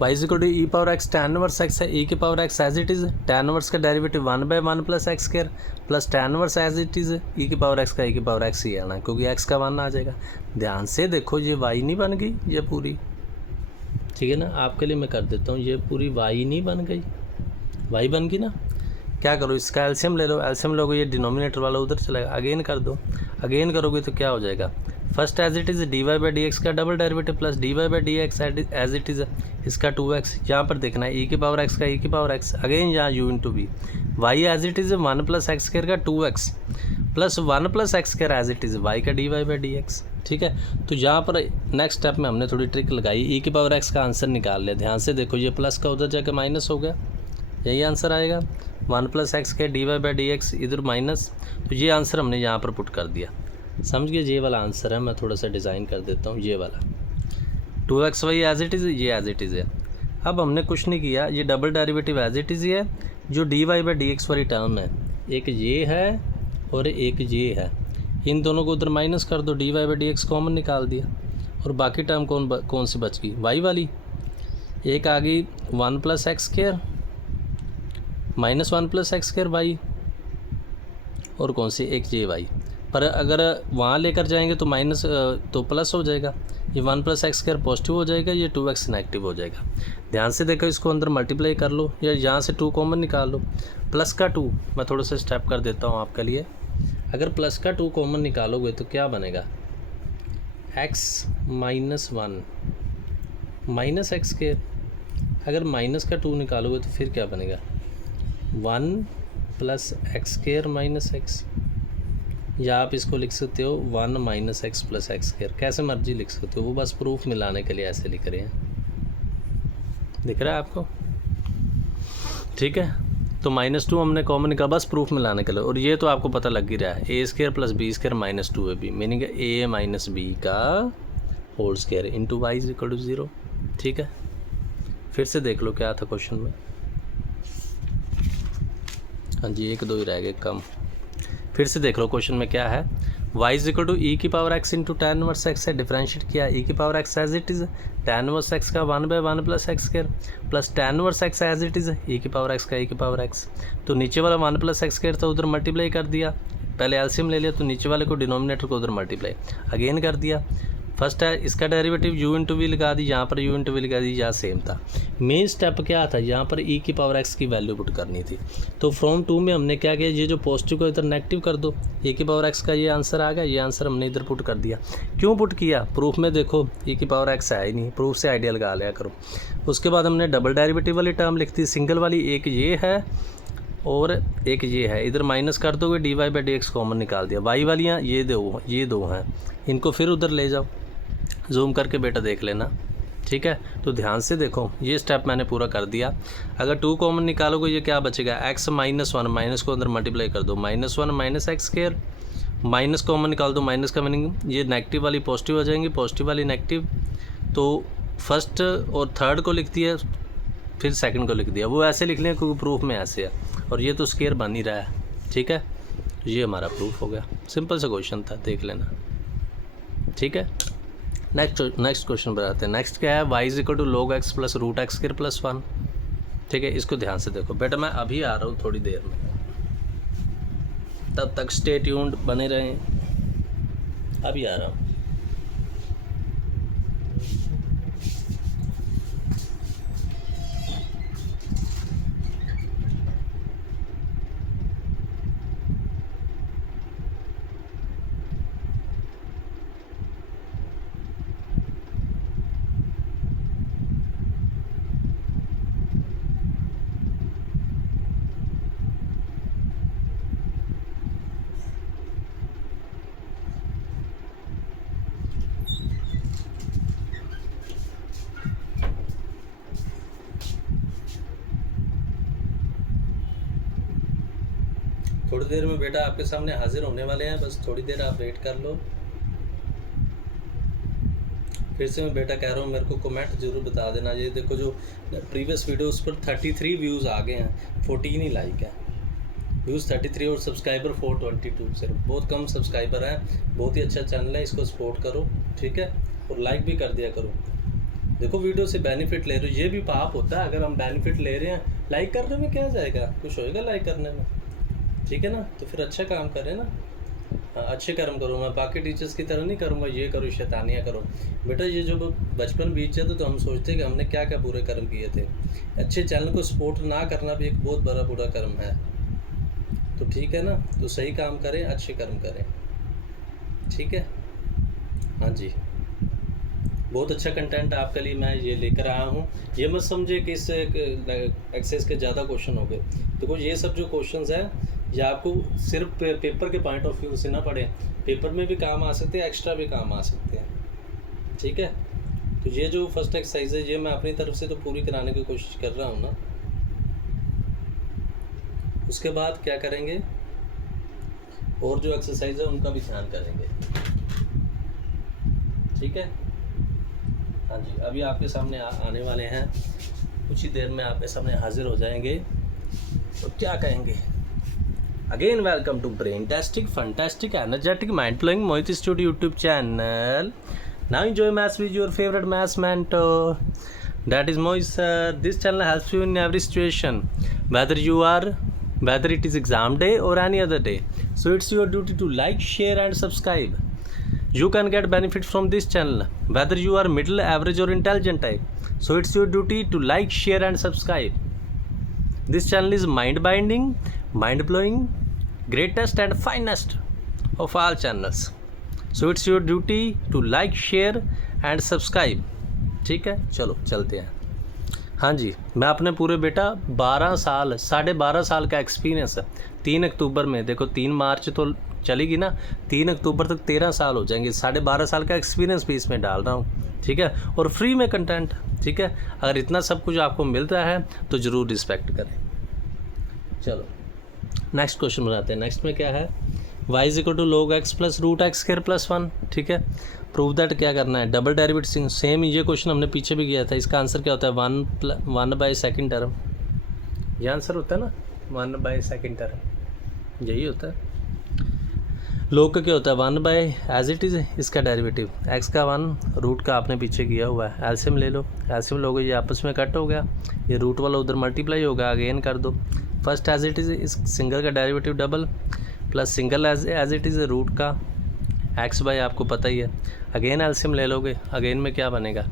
y is equal to e power x tan inverse x है, e की power x as it is. tan inverse का derivative 1/1 plus x square plus tan inverse as it is. e की power x का e की power x ही आना है क्योंकि x का 1 आ जाएगा। ध्यान से देखो, ये y नहीं बन गई ये पूरी। ठीक है ना, आपके लिए मैं कर देता हूँ। ये पूरी y नहीं बन गई, y बन गई ना। क्या करो, इसका एल्शियम ले लो। एल्शियम लोगे, ये डिनोमिनेटर वाला उधर चलेगा। अगेन कर दो। अगेन करोगे तो क्या हो जाएगा? First as it is dy/dx का double derivative plus dy/dx as it is इसका 2x। यहाँ पर देखना है e की पावर x का e की पावर x। अगेन यहाँ u into v। y as it is 1 plus x square का 2x plus 1 plus x square as it is y का dy/dx। ठीक है, तो यहाँ पर नेक्स्ट स्टेप में हमने थोड़ी ट्रिक लगाई। e की पावर x का आंसर निकाल लिया। ध्यान से देखो, ये प्लस का उधर जाकर माइनस हो गया, यही आंसर आएगा। 1 प्लस एक्स के dy/dx इधर माइनस, तो ये आंसर हमने यहाँ पर पुट कर दिया। समझ गए? ये वाला आंसर है। मैं थोड़ा सा डिज़ाइन कर देता हूँ। ये वाला 2xy एज इट इज़, ये एज इट इज़ है। अब हमने कुछ नहीं किया, ये double derivative as it is है। जो dy/dx वाली टर्म है, एक ये है और एक ये है, इन दोनों को उधर माइनस कर दो। dy/dx कॉमन निकाल दिया और बाकी टर्म कौन सी बच गई? y वाली। एक आ गई 1 plus x square minus 1 plus x square y, और कौन सी? एक जे वाई। पर अगर वहाँ लेकर जाएंगे तो माइनस तो प्लस हो जाएगा। ये 1 प्लस एक्स स्क्वायर पॉजिटिव हो जाएगा, ये 2x नेगेटिव हो जाएगा। ध्यान से देखो, इसको अंदर मल्टीप्लाई कर लो या यहाँ से 2 कॉमन निकाल लो। प्लस का 2 मैं थोड़ा सा स्टेप कर देता हूँ आपके लिए। अगर प्लस का 2 कॉमन निकालोगे तो क्या बनेगा? x minus 1 minus x square. अगर माइनस का 2 निकालोगे तो फिर क्या बनेगा? 1 plus x square minus x, या आप इसको लिख सकते हो 1 minus x plus x square, कैसे मर्जी लिख सकते हो। वो बस प्रूफ मिलाने के लिए ऐसे लिख रहे हैं। दिख रहा है आपको? ठीक है, तो -2 हमने कॉमन निकाला बस प्रूफ मिलाने के लिए। और ये तो आपको पता लग ही रहा है, a square plus b square minus 2ab, meaning a minus b का whole square into y is equal to 0। ठीक है, फिर से देख लो क्या था क्वेश्चन में। हाँ जी, 1 2 ही रह गए कम। फिर से देख लो क्वेश्चन में क्या है। y is equal to e की power x into tan inverse x है, डिफरेंशिएट किया। e की power x as it is tan inverse x का 1/1 plus x square plus tan inverse x as it is e की power x का e की power x। तो नीचे वाला 1 प्लस एक्स स्क्वायर था, उधर मल्टीप्लाई कर दिया। पहले एलसीएम ले लिया, तो नीचे वाले को डिनोमिनेटर को उधर मल्टीप्लाई अगेन कर दिया। फर्स्ट है इसका डेरिवेटिव u इंटू वी लगा दी, यहाँ पर u इंटू वी लगा दी, यहाँ सेम था। मेन स्टेप क्या था? यहाँ पर e की पावर x की वैल्यू पुट करनी थी। तो फ्रॉम 2 में हमने क्या किया, ये जो पॉजिटिव को इधर नेगेटिव कर दो, e की पावर x का ये आंसर आ गया। ये आंसर हमने इधर पुट कर दिया। क्यों पुट किया? प्रूफ में देखो e की पावर x है ही नहीं, प्रूफ से आइडिया लगा लिया करो। उसके बाद हमने डबल डेरिवेटिव वाली टर्म लिख दी, सिंगल वाली। एक ये है और एक ये है, इधर माइनस कर दोगे, dy/dx कॉमन निकाल दिया। y वालियाँ ये दो हैं, इनको फिर उधर ले जाओ। जूम करके बेटा देख लेना। ठीक है, तो ध्यान से देखो, ये स्टेप मैंने पूरा कर दिया। अगर 2 कॉमन निकालोगे ये क्या बचेगा? x माइनस 1, माइनस को अंदर मल्टीप्लाई कर दो, -1 minus x square, minus common निकाल दो, माइनस का मीनिंग ये नेगेटिव वाली पॉजिटिव हो जाएंगी, पॉजिटिव वाली नेगेटिव। तो फर्स्ट और थर्ड को लिख दिया, फिर सेकंड को लिख दिया। वो ऐसे लिख लें क्योंकि प्रूफ में ऐसे है। और ये तो स्क्वायर बन ही रहा है, ठीक है। तो ये हमारा प्रूफ हो गया, सिंपल सा क्वेश्चन था, देख लेना, ठीक है। नेक्स्ट क्वेश्चन बताते हैं। नेक्स्ट क्या है, y is equal to log x plus root x square plus 1, ठीक है। इसको ध्यान से देखो बेटा, मैं अभी आ रहा हूँ थोड़ी देर में, तब तक स्टे ट्यून्ड बने रहें, अभी आ रहा हूँ। थोड़ी देर में बेटा आपके सामने हाजिर होने वाले हैं, बस थोड़ी देर आप वेट कर लो। फिर से मैं बेटा कह रहा हूँ, मेरे को कमेंट जरूर बता देना। ये देखो जो प्रीवियस वीडियो उस पर 33 व्यूज़ आ गए हैं, 14 ही लाइक है, व्यूज़ 33 और सब्सक्राइबर 422, सिर्फ बहुत कम सब्सक्राइबर हैं। बहुत ही अच्छा चैनल है, इसको सपोर्ट करो, ठीक है, और लाइक भी कर दिया करो। देखो वीडियो से बेनिफिट ले रहे हो, ये भी पाप होता है। अगर हम बेनिफिट ले रहे हैं, लाइक करने में क्या जाएगा, कुछ होएगा लाइक करने में, ठीक है ना। तो फिर अच्छा काम करें ना, अच्छे कर्म करो। मैं बाकी टीचर्स की तरह नहीं करूँगा ये करो शैतानियाँ करो। बेटा ये जो बचपन बीत जाता तो हम सोचते कि हमने क्या क्या बुरे कर्म किए थे। अच्छे चैनल को सपोर्ट ना करना भी एक बहुत बड़ा बुरा कर्म है, तो ठीक है ना। तो सही काम करें, अच्छे कर्म करें, ठीक है। हाँ जी, बहुत अच्छा कंटेंट आपके लिए मैं ये लेकर आया हूँ। ये मत समझे कि इससे एक्सेस के ज़्यादा क्वेश्चन हो गए। देखो ये सब जो क्वेश्चंस हैं ये आपको सिर्फ पेपर के पॉइंट ऑफ व्यू से ना पढ़े, पेपर में भी काम आ सकते हैं, एक्स्ट्रा भी काम आ सकते हैं, ठीक है। तो ये जो फर्स्ट एक्सरसाइज है ये मैं अपनी तरफ से तो पूरी कराने की कोशिश कर रहा हूँ ना। उसके बाद क्या करेंगे, और जो एक्सरसाइज है उनका भी ध्यान करेंगे, ठीक है। हाँ जी, अभी आपके सामने आने वाले हैं, कुछ ही देर में आपके सामने हाजिर हो जाएंगे। तो क्या कहेंगे, again welcome to braintastic, fantastic, energetic, mind blowing Mohit studio YouTube channel. Now enjoy maths with your favorite maths mentor, that is Moise sir. This channel helps you in every situation, whether it is exam day or any other day. So it's your duty to like, share and subscribe. You can get benefit from this channel whether you are middle, average or intelligent type. So it's your duty to like, share and subscribe. This channel is mind binding, mind blowing, greatest and finest of all channels. So it's your duty to like, share and subscribe, ठीक है। चलो चलते हैं। हाँ जी, मैं अपने पूरे बेटा 12.5 साल का एक्सपीरियंस है। 3 अक्टूबर में देखो, 3 मार्च तो चलेगी ना, 3 अक्टूबर तक 13 साल हो जाएंगे। 12.5 साल का एक्सपीरियंस भी इसमें डाल रहा हूँ, ठीक है, और फ्री में कंटेंट, ठीक है। अगर इतना सब कुछ आपको मिलता है तो ज़रूर रिस्पेक्ट करें। चलो नेक्स्ट क्वेश्चन बनाते हैं। नेक्स्ट में क्या है, y is equal to log x plus root x square plus 1, ठीक है। प्रूव दैट क्या करना है, डबल डेरिवेटिव, सेम ये क्वेश्चन हमने पीछे भी किया था। इसका आंसर क्या होता है, 1 बाई सेकेंड टर्म, ये आंसर होता है ना, 1 बाई सेकेंड टर्म, यही होता है। log का क्या होता है, 1 बाई एज इट इज़, इसका डेरिवेटिव x का 1, रूट का आपने पीछे किया हुआ है। एलसीएम ले लो, एलसीएम लोगे, ये आपस में कट हो गया, ये रूट वाला उधर मल्टीप्लाई होगा, अगेन कर दो। फर्स्ट एज इट इज़, इस सिंगल का derivative double, plus single as it is root का एक्स बाई, आपको पता ही है। अगेन एलसीएम ले लोगे, अगेन में क्या बनेगा,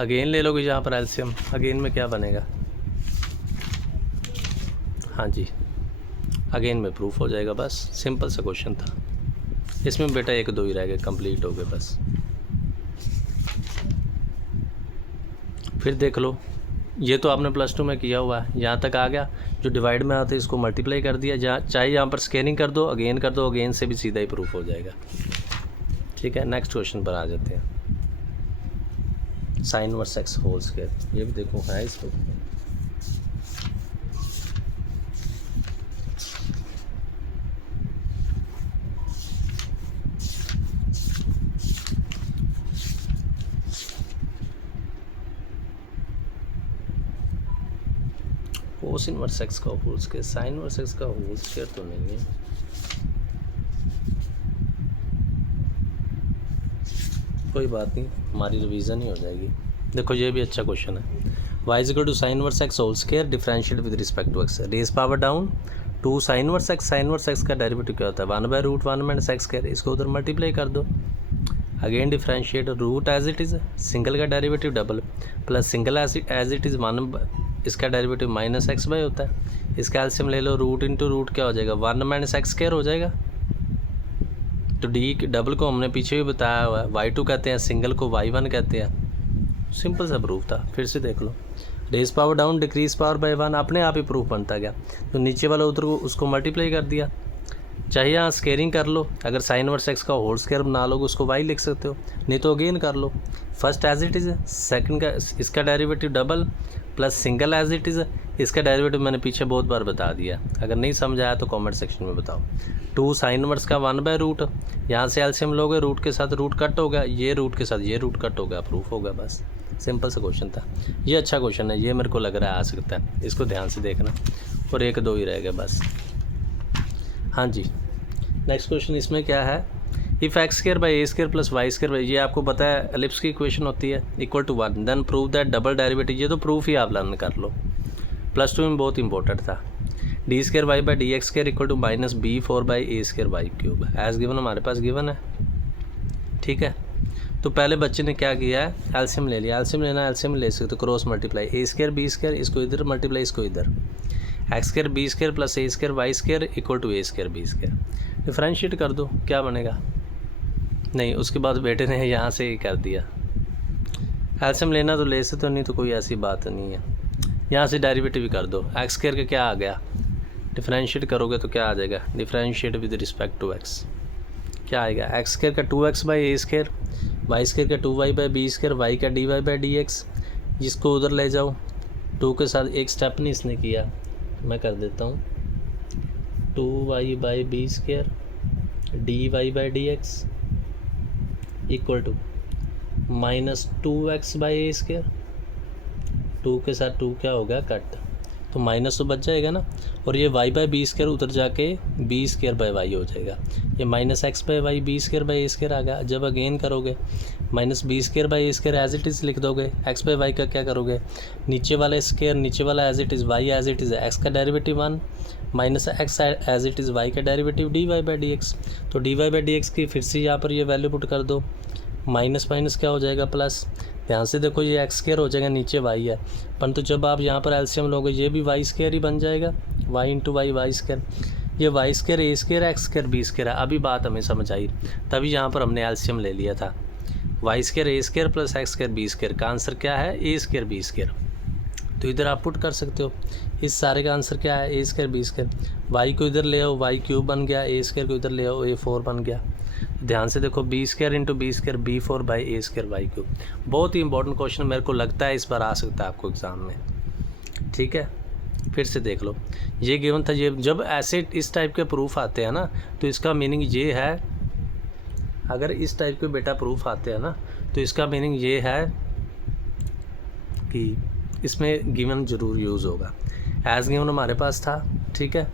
अगेन ले लोगे यहाँ पर एलसीएम, अगेन में क्या बनेगा, हाँ जी, अगेन में प्रूफ हो जाएगा। बस सिंपल सा क्वेश्चन था, इसमें बेटा 1-2 ही रह गए, कंप्लीट हो गए बस। फिर देख लो, ये तो आपने +2 में किया हुआ है, यहाँ तक आ गया। जो डिवाइड में आता है इसको मल्टीप्लाई कर दिया, जहाँ चाहे यहाँ पर स्केनिंग कर दो, अगेन से भी सीधा ही प्रूफ हो जाएगा, ठीक है। नेक्स्ट क्वेश्चन पर आ जाते हैं। sin inverse x whole square, ये भी देखो है इसको। कोस इनवर्स एक्स का whole square, sine inverse x का होल स्क्वायर तो नहीं है। कोई बात नहीं, हमारी रिवीजन ही हो जाएगी। देखो ये भी अच्छा क्वेश्चन है। y is equal to sine inverse x whole square differentiate with respect to x, raise power down to sine inverse x. Sine inverse x का डेरिवेटिव क्या होता है? 1/√1 माइनस एक्स स्क्वायर। इसको उधर मल्टीप्लाई कर दो, again differentiate, root as it is, single का derivative double, plus single as it is 1, इसका डेरिवेटिव माइनस एक्स बाई होता है। इसका एलसीएम ले लो, रूट इंटू रूट क्या हो जाएगा? 1 माइनस एक्स स्क्वायर हो जाएगा। तो डी डबल को हमने पीछे भी बताया हुआ है, y2 कहते हैं, सिंगल को y1 कहते हैं। सिंपल सा प्रूफ था, फिर से देख लो। Raise power down decrease power by 1, अपने आप ही प्रूफ बनता गया। तो नीचे वाला उधर को उसको मल्टीप्लाई कर दिया, चाहे यहाँ स्केयरिंग कर लो, अगर साइन इनवर्स एक्स का होल स्क्वायर बना लोगे उसको y लिख सकते हो, नहीं तो अगेन कर लो। First as it is, second का इसका derivative double, plus single as it is, इसका डेरिवेटिव मैंने पीछे बहुत बार बता दिया। अगर नहीं समझ आया तो कमेंट सेक्शन में बताओ। 2 साइन इनवर्स का 1/रूट, यहाँ से एलसीएम लोगे, रूट के साथ रूट कट हो गया, ये रूट के साथ ये रूट कट हो गया, प्रूफ हो गया। बस सिंपल सा क्वेश्चन था। ये अच्छा क्वेश्चन है, ये मेरे को लग रहा है आ सकता है, इसको ध्यान से देखना। और 1-2 ही रह गए बस। हाँ जी, नेक्स्ट क्वेश्चन इसमें क्या है? If x square by a square plus y square, ये आपको पता है एलिप्स की इक्वेशन होती है, equal to 1, then prove that double derivative, ये तो प्रूफ ही आप लर्न कर लो, +2 में बहुत इंपॉर्टेंट था। D square y by d x square equal to minus B4 by a square y cube, as given हमारे पास गिवन है। ठीक है, तो पहले बच्चे ने क्या किया है? एलसीएम ले लिया। एलसीएम लेना, एलसीएम ले सकते हो, cross multiply, a square b square, इसको इधर मल्टीप्लाई, इसको इधर, x square b square plus a square y square equal to a square b square. Differentiate कर दो, क्या बनेगा? नहीं, उसके बाद बेटे ने यहाँ से ही कर दिया। एलसीएम लेना तो ले सकते हो, नहीं तो कोई ऐसी बात नहीं है। यहाँ से डेरिवेटिव भी कर दो, एक्स स्क्वायर का क्या आ गया? डिफरेंशिएट करोगे तो क्या आ जाएगा? Differentiate with respect to x, क्या आएगा? एक्स स्क्वायर का 2x by a square, y square का 2y by b square, y का dy बाई डी एक्स, जिसको उधर ले जाओ। 2 के साथ एक स्टेप नहीं इसने किया, मैं कर देता हूँ। 2y by b square dy by d x equal to minus 2x by a square, 2 के साथ 2 क्या होगा? कट, तो माइनस तो बच जाएगा ना। और ये y बाई बी स्क्वायर उधर जाके बी स्क्वायर बाई वाई हो जाएगा। ये minus x by y b square by a square आ गया। जब अगेन करोगे minus b square by a square as it is लिख दोगे। एक्स बाई वाई का क्या करोगे? नीचे वाला स्क्वायर, नीचे वाला as it is, y as it is, x का derivative 1 minus x as it is, y का derivative d y by d x. तो d y by d x की फिर से यहाँ पर ये वैल्यू पुट कर दो, माइनस माइनस क्या हो जाएगा? प्लस। ध्यान से देखो, ये एक्स स्क्वायर हो जाएगा, नीचे वाई है, परंतु जब आप यहाँ पर एलसीएम लोगे ये भी वाई स्क्वायर ही बन जाएगा, y into y, y square. ये y square a square x square b square है। अभी बात हमें समझ आई, तभी यहाँ पर हमने एलसीएम ले लिया था। Y square a square plus x square b square का आंसर क्या है? A square b square. तो इधर आप पुट कर सकते हो। इस सारे का आंसर क्या है? A square b square. Y को इधर ले आओ, वाई क्यूब बन गया, ए स्क्वायर को इधर ले आओ, ए 4 बन गया। ध्यान से देखो, b square into b square B4 by a square y cube. बहुत ही इंपॉर्टेंट क्वेश्चन, मेरे को लगता है इस बार आ सकता है आपको एग्ज़ाम में। ठीक है, फिर से देख लो, ये गिवन था। ये जब ऐसे इस टाइप के प्रूफ आते हैं ना, तो इसका मीनिंग ये है, अगर इस टाइप के बेटा प्रूफ आते हैं ना, तो इसका मीनिंग ये है कि इसमें गिवन ज़रूर यूज़ होगा। एज गिवन हमारे पास था। ठीक है,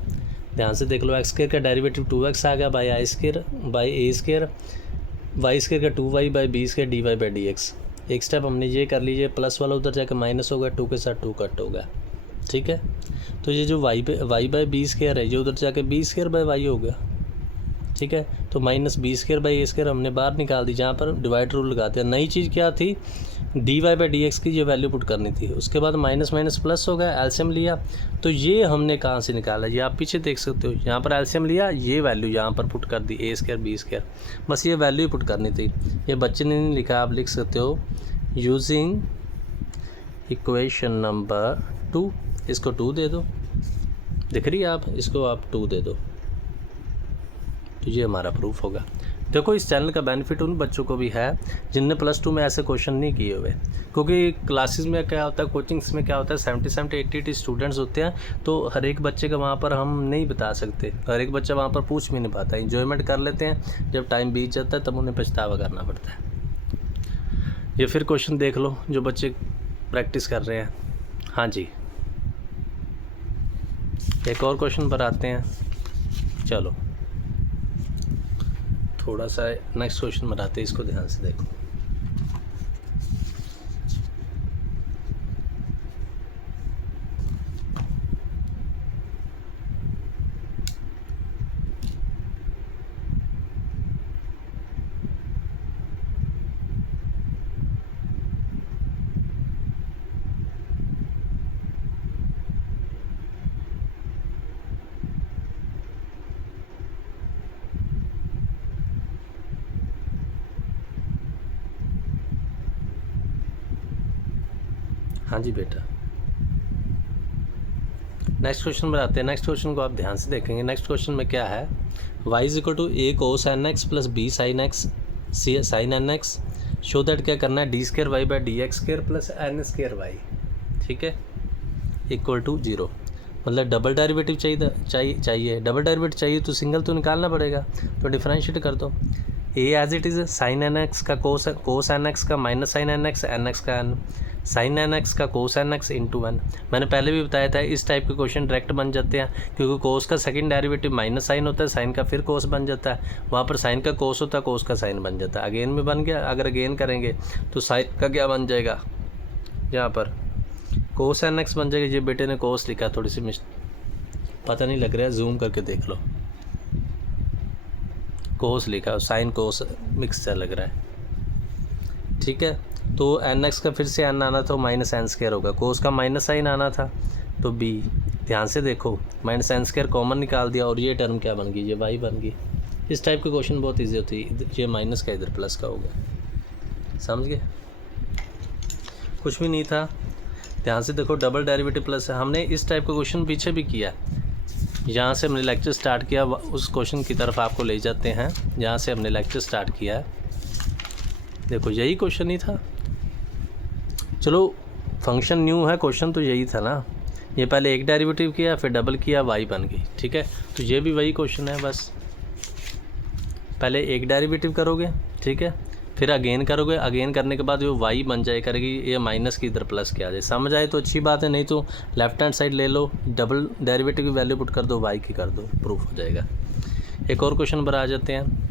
ध्यान से देख लो, एक्स स्क्वायर का डेरिवेटिव 2x आ गया by i square by a square, y square का 2y by b square d y by d x. एक स्टेप हमने ये कर लीजिए, प्लस वाला उधर जाकर माइनस होगा, 2 के साथ 2 कट होगा। ठीक है, तो ये जो वाई बाई बी स्क्वायर है, ये उधर जाके बी स्क्वायर बाई वाई हो गया। ठीक है, तो minus b square by a square हमने बाहर निकाल दी, जहाँ पर डिवाइड रूल लगाते हैं। नई चीज़ क्या थी? D y by d x की ये वैल्यू पुट करनी थी। उसके बाद माइनस माइनस प्लस हो गया, एलसीएम लिया, तो ये हमने कहाँ से निकाला? ये आप पीछे देख सकते हो, यहाँ पर एलसीएम लिया, ये वैल्यू यहाँ पर पुट कर दी, ए स्क्वायर बी स्क्वायर। बस ये वैल्यू ही पुट करनी थी। ये बच्चे ने नहीं लिखा, आप लिख सकते हो यूजिंग इक्वेशन नंबर 2। इसको 2 दे दो, दिख रही है आप, इसको आप 2 दे दो, तो ये हमारा प्रूफ होगा। देखो, इस चैनल का बेनिफिट उन बच्चों को भी है जिनने +2 में ऐसे क्वेश्चन नहीं किए हुए, क्योंकि क्लासेस में क्या होता है, कोचिंग्स में क्या होता है, 70-80 स्टूडेंट्स होते हैं, तो हर एक बच्चे का वहाँ पर हम नहीं बता सकते, हर एक बच्चा वहाँ पर पूछ भी नहीं पाता। इंजॉयमेंट कर लेते हैं, जब टाइम बीत जाता है तब उन्हें पछतावा करना पड़ता है। ये फिर क्वेश्चन देख लो जो बच्चे प्रैक्टिस कर रहे हैं। हाँ जी, एक और क्वेश्चन पर आते हैं। चलो थोड़ा सा नेक्स्ट क्वेश्चन बनाते हैं, इसको ध्यान से देखो। हाँ जी बेटा, नेक्स्ट क्वेश्चन पर आते हैं। नेक्स्ट क्वेश्चन को आप ध्यान से देखेंगे। नेक्स्ट क्वेश्चन में क्या है, y is equal to a cos n x plus b sine x c sine n x, show that क्या करना है, d square y by d x square plus n square y, ठीक है, equal to 0। मतलब double derivative चाहिए। Double derivative चाहिए तो single तो निकालना पड़ेगा, तो डिफरेंशिएट कर दो। A as it is sine n x का कोस एन एक्स का माइनस साइन एन एक्स का एन, साइन एन एक्स का cos n x into n. मैंने पहले भी बताया था इस टाइप के क्वेश्चन डायरेक्ट बन जाते हैं, क्योंकि कोस का सेकंड डेरिवेटिव माइनस साइन होता है, साइन का फिर कोस बन जाता है, वहाँ पर साइन का कोस होता है, कोस का साइन बन जाता है। अगेन में बन गया, अगर अगेन करेंगे तो साइन का क्या बन जाएगा, यहाँ पर कोस एन एक्स बन जाएगा। ये बेटे ने कोस लिखा, थोड़ी सी पता नहीं लग रहा है, जूम करके देख लो, कोस लिखा और साइन कोस मिक्स सा लग रहा है, ठीक है। तो एन एक्स का फिर से एन आना था, माइनस एन स्क्र होगा, कोस का माइनस साइन आना था तो बी। ध्यान से देखो, माइनस एन स्क्र कॉमन निकाल दिया और ये टर्म क्या बन गई, ये वाई बन गई। इस टाइप के क्वेश्चन बहुत ईजी होती है। ये माइनस का इधर प्लस का हो गया, समझ गए, कुछ भी नहीं था। ध्यान से देखो, डबल डेरिवेटिव प्लस है। हमने इस टाइप का क्वेश्चन पीछे भी किया, यहाँ से हमने लेक्चर स्टार्ट किया, उस क्वेश्चन की तरफ आपको ले जाते हैं जहाँ से हमने लेक्चर स्टार्ट किया है। देखो यही क्वेश्चन ही था। चलो फंक्शन न्यू है, क्वेश्चन तो यही था ना। ये पहले एक डेरिवेटिव किया, फिर डबल किया, वाई बन गई, ठीक है। तो ये भी वही क्वेश्चन है, बस पहले एक डेरिवेटिव करोगे, ठीक है, फिर अगेन करोगे, अगेन करने के बाद जो वाई बन जाए करेगी, ये माइनस की इधर प्लस के आ जाए। समझ आए तो अच्छी बात है, नहीं तो लेफ्ट हैंड साइड ले लो, डबल डेरिवेटिव की वैल्यू पुट कर दो, वाई की कर दो, प्रूफ हो जाएगा। एक और क्वेश्चन पर आ जाते हैं।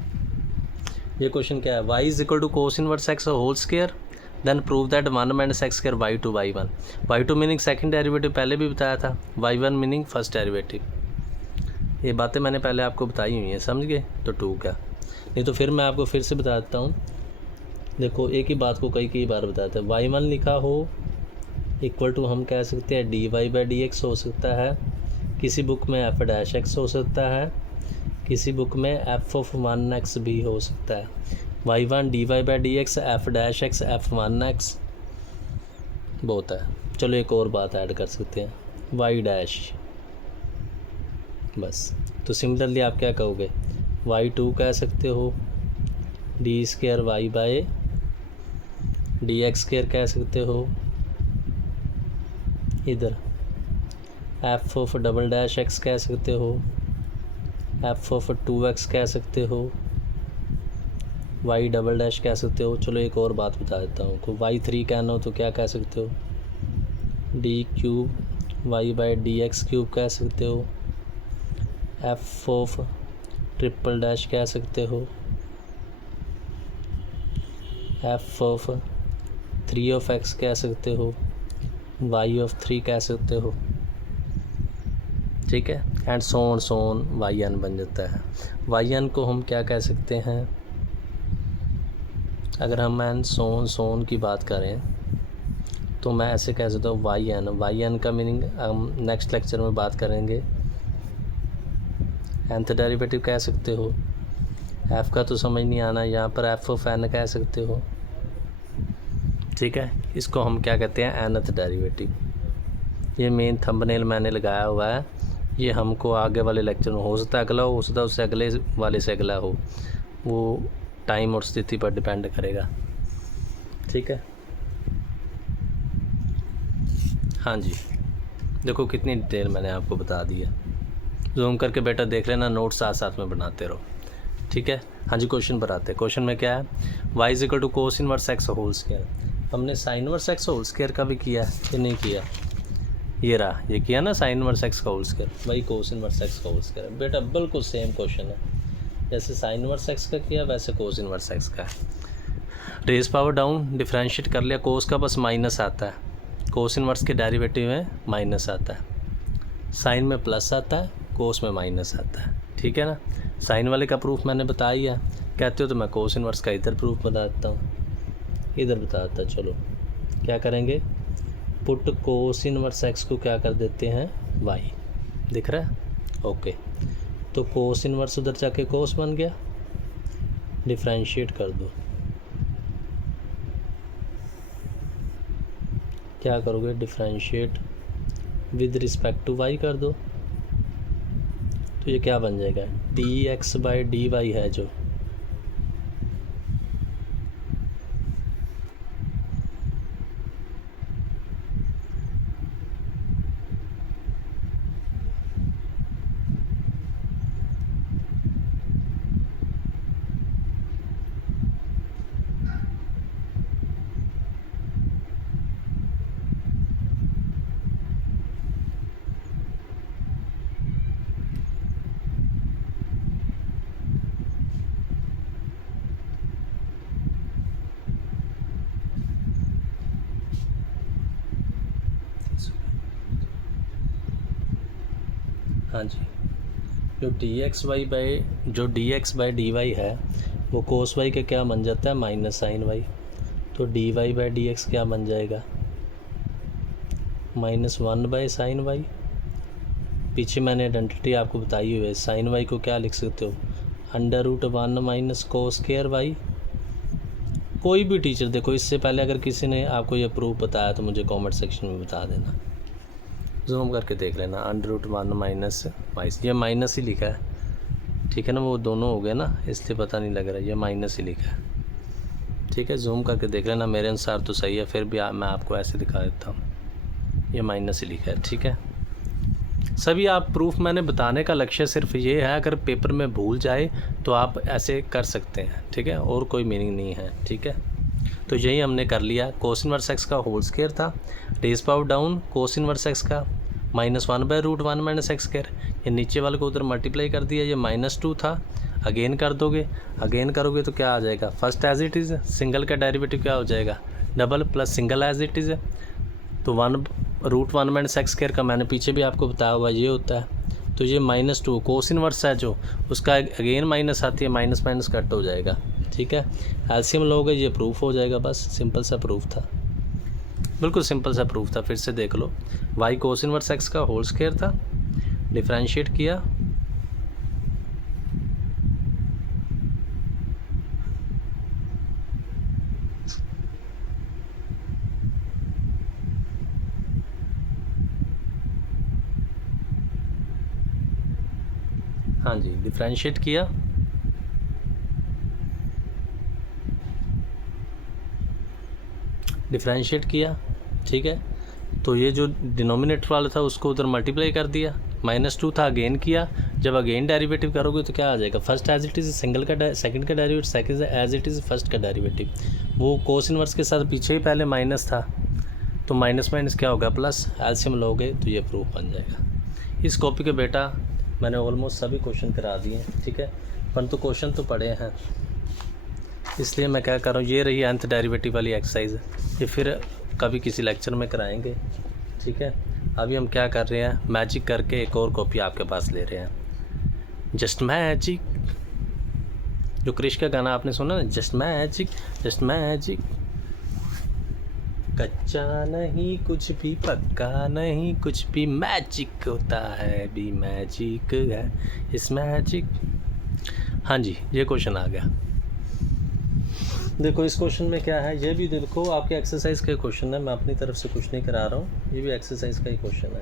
ये क्वेश्चन क्या है, y is equal to cos inverse x whole square, then prove that 1 minus x square y two y one. Y two meaning second derivative पहले भी बताया था, y one meaning first derivative. ये बातें मैंने पहले आपको बताई हुई हैं, समझ गए, तो टू का। नहीं तो फिर मैं आपको फिर से बता देता हूँ। देखो एक ही बात को कई बार बताते हैं। वाई वन लिखा हो इक्वल टू हम कह सकते हैं d y by d x हो सकता है, किसी बुक में एफ डैश एक्स हो सकता है, किसी बुक में एफ ऑफ 1 एक्स भी हो सकता है। Y one d y by d x, f dash x, f 1 x बहुत है। चलो एक और बात ऐड कर सकते हैं, वाई डैश, बस। तो सिमिलरली आप क्या कहोगे, वाई टू कह सकते हो, d square y by d x square कह सकते हो, इधर f of double dash x कह सकते हो, एफ ऑफ 2x कह सकते हो, वाई डबल डैश कह सकते हो। चलो एक और बात बता देता हूँ, को वाई 3 कहना हो तो क्या कह सकते हो, d cube y by d x cube कह सकते हो, एफ ऑफ ट्रिपल डैश कह सकते हो, एफ ऑफ 3 ऑफ एक्स कह सकते हो, वाई ऑफ 3 कह सकते हो, ठीक है, एंड सोन वाई एन बन जाता है। वाई एन को हम क्या कह सकते हैं, अगर हम एन सोन की बात करें तो मैं ऐसे कह सकता हूँ वाई एन का मीनिंग हम नेक्स्ट लेक्चर में बात करेंगे। nth डेरिवेटिव कह सकते हो, एफ़ का तो समझ नहीं आना, यहाँ पर एफ ऑफ एन कह सकते हो, ठीक है। इसको हम क्या कहते हैं, nth डेरिवेटिव। ये मेन थंबनेल मैंने लगाया हुआ है, ये हमको आगे वाले लेक्चर में हो सकता है अगला हो सकता है उससे अगले वाले से अगला हो, वो टाइम और स्थिति पर डिपेंड करेगा, ठीक है। हाँ जी, देखो कितनी डिटेल मैंने आपको बता दी है। जूम करके बेटा देख लेना, नोट साथ साथ में बनाते रहो, ठीक है। हाँ जी, क्वेश्चन पर आते हैं। क्वेश्चन में क्या है, y is equal to cos inverse x whole square. हमने sine inverse x whole square का भी किया है कि नहीं किया, ये रहा, ये किया ना साइन इनवर्स एक्स का होल स्क्वायर, वही कोस इनवर्स एक्स का होल स्क्वायर। बेटा बिल्कुल सेम क्वेश्चन है, जैसे साइन इनवर्स एक्स का किया वैसे कोस इनवर्स एक्स का है। रेज पावर डाउन, डिफरेंशिएट कर लिया, कोस का बस माइनस आता है, कोस इनवर्स के डेरिवेटिव में माइनस आता है, साइन में प्लस आता है, कोस में माइनस आता है, ठीक है ना। साइन वाले का प्रूफ मैंने बता ही है, कहते हो तो मैं कोस इनवर्स का इधर प्रूफ बता देता हूँ, इधर बता देता। चलो क्या करेंगे, पुट कोस इनवर्स एक्स को क्या कर देते हैं वाई, दिख रहा है, ओके। तो कोस इनवर्स उधर जाके कोस बन गया, डिफरेंशिएट कर दो, क्या करोगे, differentiate with respect to y कर दो, तो ये क्या बन जाएगा, d x by d y है जो, हाँ जी, जो d x by d y है वो कोस वाई का क्या बन जाता है, माइनस साइन वाई। तो d y by d x क्या बन जाएगा, -1 बाई साइन वाई। पीछे मैंने आइडेंटिटी आपको बताई हुई है, साइन वाई को क्या लिख सकते हो, √1 माइनस कोस स्क्वायर वाई। कोई भी टीचर देखो, इससे पहले अगर किसी ने आपको ये प्रूफ बताया तो मुझे कमेंट सेक्शन में बता देना, जूम करके देख लेना। √1 माइनस वाइस, ये माइनस ही लिखा है, ठीक है ना, वो दोनों हो गए ना, इसलिए पता नहीं लग रहा, ये माइनस ही लिखा है, ठीक है। जूम करके देख लेना, मेरे अनुसार तो सही है, फिर भी मैं आपको ऐसे दिखा देता हूँ, ये माइनस ही लिखा है, ठीक है। सभी आप प्रूफ मैंने बताने का लक्ष्य सिर्फ ये है, अगर पेपर में भूल जाए तो आप ऐसे कर सकते हैं, ठीक है, और कोई मीनिंग नहीं है, ठीक है। तो यही हमने कर लिया, कोस इनवर्स एक्स का होल स्क्वायर था, raise power down cos inverse x का -1 बाई √1 माइनस एक्स स्क्वायर, ये नीचे वाले को उधर मल्टीप्लाई कर दिया, ये -2 था, अगेन कर दोगे, अगेन करोगे तो क्या आ जाएगा, first as it is, single का डेरिवेटिव क्या हो जाएगा, double plus single as it is, तो √1 माइनस एक्स स्क्वायर का मैंने पीछे भी आपको बताया हुआ ये होता है। तो ये -2 कोस इनवर्स है जो, उसका अगेन माइनस आती है, माइनस माइनस कट हो जाएगा, ठीक है। एलसीएम लोगे ये प्रूफ हो जाएगा, बस सिंपल सा प्रूफ था, बिल्कुल सिंपल सा प्रूफ था। फिर से देख लो, वाई कोस इनवर्स एक्स का होल स्क्वायर था, डिफरेंशिएट किया, हाँ जी, डिफरेंशिएट किया, ठीक है। तो ये जो डिनोमिनेटर वाला था उसको उधर मल्टीप्लाई कर दिया, -2 था, अगेन किया, जब अगेन डेरिवेटिव करोगे तो क्या आ जाएगा, first as it is single का सेकंड का derivative, second as it is first का डेरिवेटिव। वो कोस इनवर्स के साथ पीछे ही पहले माइनस था, तो माइनस माइनस क्या होगा प्लस, एलसीएम लोगे तो ये प्रूफ बन जाएगा। इस कॉपी के बेटा मैंने ऑलमोस्ट सभी क्वेश्चन करा दिए, ठीक है, परंतु क्वेश्चन तो पढ़े हैं, इसलिए मैं क्या कर रहा हूँ, ये रही nth डेरिवेटिव वाली एक्सरसाइज, ये फिर कभी किसी लेक्चर में कराएंगे, ठीक है। अभी हम क्या कर रहे हैं, मैजिक करके एक और कॉपी आपके पास ले रहे हैं, जस्ट मैजिक, जो क्रिश का गाना आपने सुना ना, जस्ट मैजिक जस्ट मैजिक, कच्चा नहीं कुछ भी, पक्का नहीं कुछ भी, मैजिक होता है भी मैजिक है, इस मैजिक। हाँ जी, ये क्वेश्चन आ गया। देखो इस क्वेश्चन में क्या है, ये भी देखो आपके एक्सरसाइज का क्वेश्चन है, मैं अपनी तरफ से कुछ नहीं करा रहा हूँ, ये भी एक्सरसाइज का ही क्वेश्चन है।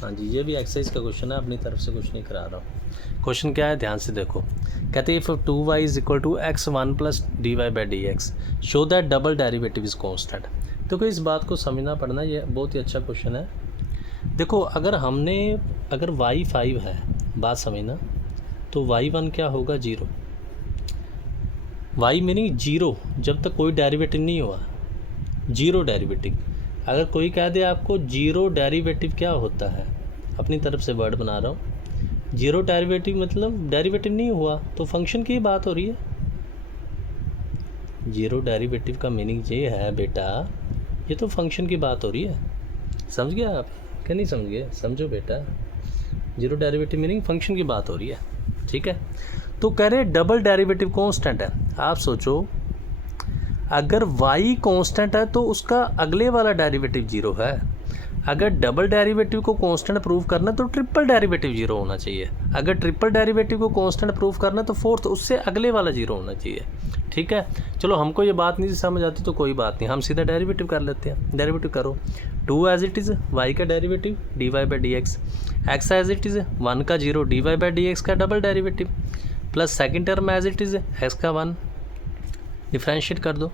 हाँ जी, ये भी एक्सरसाइज का क्वेश्चन है, अपनी तरफ से कुछ नहीं करा रहा हूँ। क्वेश्चन क्या है, ध्यान से देखो, कहते हैं if 2y = x1 + dy by d x, show that double derivative is constant. देखो इस बात को समझना पड़ना, ये बहुत ही अच्छा क्वेश्चन है। देखो अगर y 5 है, बात समझना, तो y1 क्या होगा, 0, y मीनिंग 0, जब तक कोई डेरिवेटिव नहीं हुआ, जीरो डेरिवेटिव। अगर कोई कह दे आपको जीरो डेरिवेटिव क्या होता है, अपनी तरफ से वर्ड बना रहा हूँ। जीरो डेरिवेटिव मतलब डेरिवेटिव नहीं हुआ, तो फंक्शन की बात हो रही है। जीरो डेरिवेटिव का मीनिंग ये है बेटा, ये तो फंक्शन की बात हो रही है। समझ गया आप क्या नहीं समझ गए? समझो बेटा, जीरो डेरिवेटिव मीनिंग फंक्शन की बात हो रही है। ठीक है, तो कह रहे डबल डेरिवेटिव कांस्टेंट है। आप सोचो, अगर y कांस्टेंट है तो उसका अगले वाला डेरिवेटिव जीरो है। अगर डबल डेरिवेटिव को कांस्टेंट प्रूव करना तो ट्रिपल डेरिवेटिव जीरो होना चाहिए। अगर ट्रिपल डेरिवेटिव को कांस्टेंट प्रूव करना तो फोर्थ उससे अगले वाला जीरो होना चाहिए। ठीक है, चलो हमको ये बात नहीं समझ आती तो कोई बात नहीं, हम सीधा डेरिवेटिव कर लेते हैं। डेरिवेटिव करो, 2 एज इट इज़ y का derivative dy/dx, x as it is 1 का 0 dy/dx का double derivative, plus second term as it is x का 1, डिफ्रेंशिएट कर दो,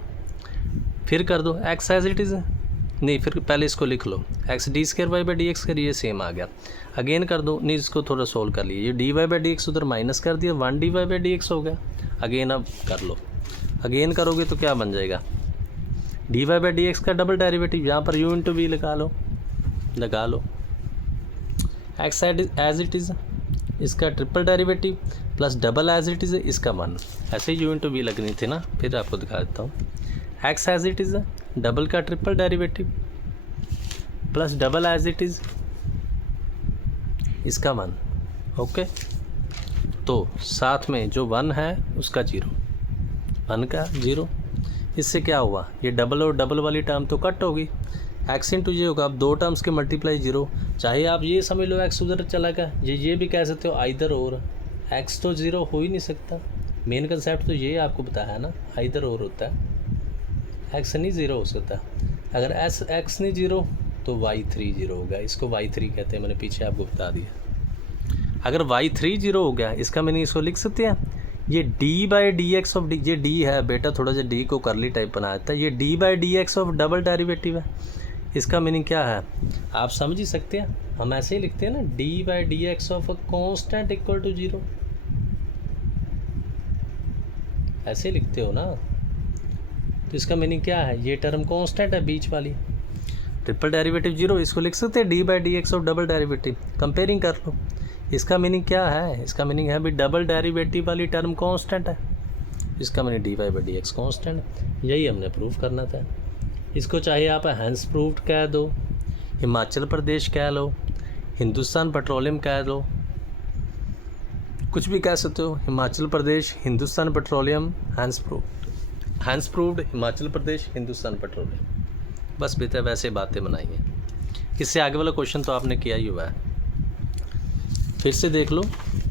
फिर कर दो x एज इट इज़, नहीं फिर पहले इसको लिख लो, x d² y/dx कर, ये सेम आ गया। अगेन कर दो, नहीं इसको थोड़ा सोल्व कर लिए, ये dy/dx उधर माइनस कर दिया, 1 dy/dx हो गया। अगेन अब कर लो, अगेन करोगे तो क्या बन जाएगा, dy/dx का डबल डेरिवेटिव, यहाँ पर u इंटू वी लगा लो, x एज इट इज़ इसका triple derivative plus double as it is इसका 1, ऐसे ही u इंटू वी लगनी थी ना। फिर आपको दिखा देता हूँ, x as it is double का triple derivative plus double as it is इसका 1। ओके, तो साथ में जो 1 है उसका 0, 1 का 0, इससे क्या हुआ, ये डबल और डबल वाली टर्म तो कट होगी, x इंटू ये होगा। अब दो टर्म्स के मल्टीप्लाई 0, चाहे आप ये समझ लो x उधर चला गया, ये भी कह सकते हो आइदर और, x तो 0 हो ही नहीं सकता। मेन कंसेप्ट तो ये आपको बताया है ना, आइदर और होता है, x नहीं 0 हो सकता। अगर x नहीं 0 तो y3 0 होगा, इसको y3 कहते हैं, मैंने पीछे आपको बता दिया। अगर y3 0 हो गया, इसका मैंने इसको लिख सकते हैं, ये d/dx ऑफ d, ये d है बेटा, थोड़ा सा d को करली टाइप बना देता है, ये d/dx ऑफ डबल डेरिवेटिव है। इसका मीनिंग क्या है आप समझ ही सकते हैं, हम ऐसे ही लिखते हैं ना, d/dx of a constant equal to 0, ऐसे लिखते हो ना। तो इसका मीनिंग क्या है, ये टर्म कांस्टेंट है बीच वाली, ट्रिपल डेरिवेटिव 0, इसको लिख सकते हैं d/dx of double derivative. Comparing कर लो, इसका मीनिंग क्या है, इसका मीनिंग है भी डबल डेरिवेटिव वाली टर्म कांस्टेंट है, इसका मीनिंग dy/dx कांस्टेंट, यही हमने प्रूव करना था। इसको चाहे आप हैंस प्रूव्ड कह दो, हिमाचल प्रदेश कह लो, हिंदुस्तान पेट्रोलियम कह लो, कुछ भी कह सकते हो, हिमाचल प्रदेश हिंदुस्तान पेट्रोलियम हैंस प्रूव्ड हिमाचल प्रदेश हिंदुस्तान पेट्रोलियम, बस बेहतर वैसे बातें बनाई हैं। इससे आगे वाला क्वेश्चन तो आपने किया ही हुआ है, फिर से देख लो।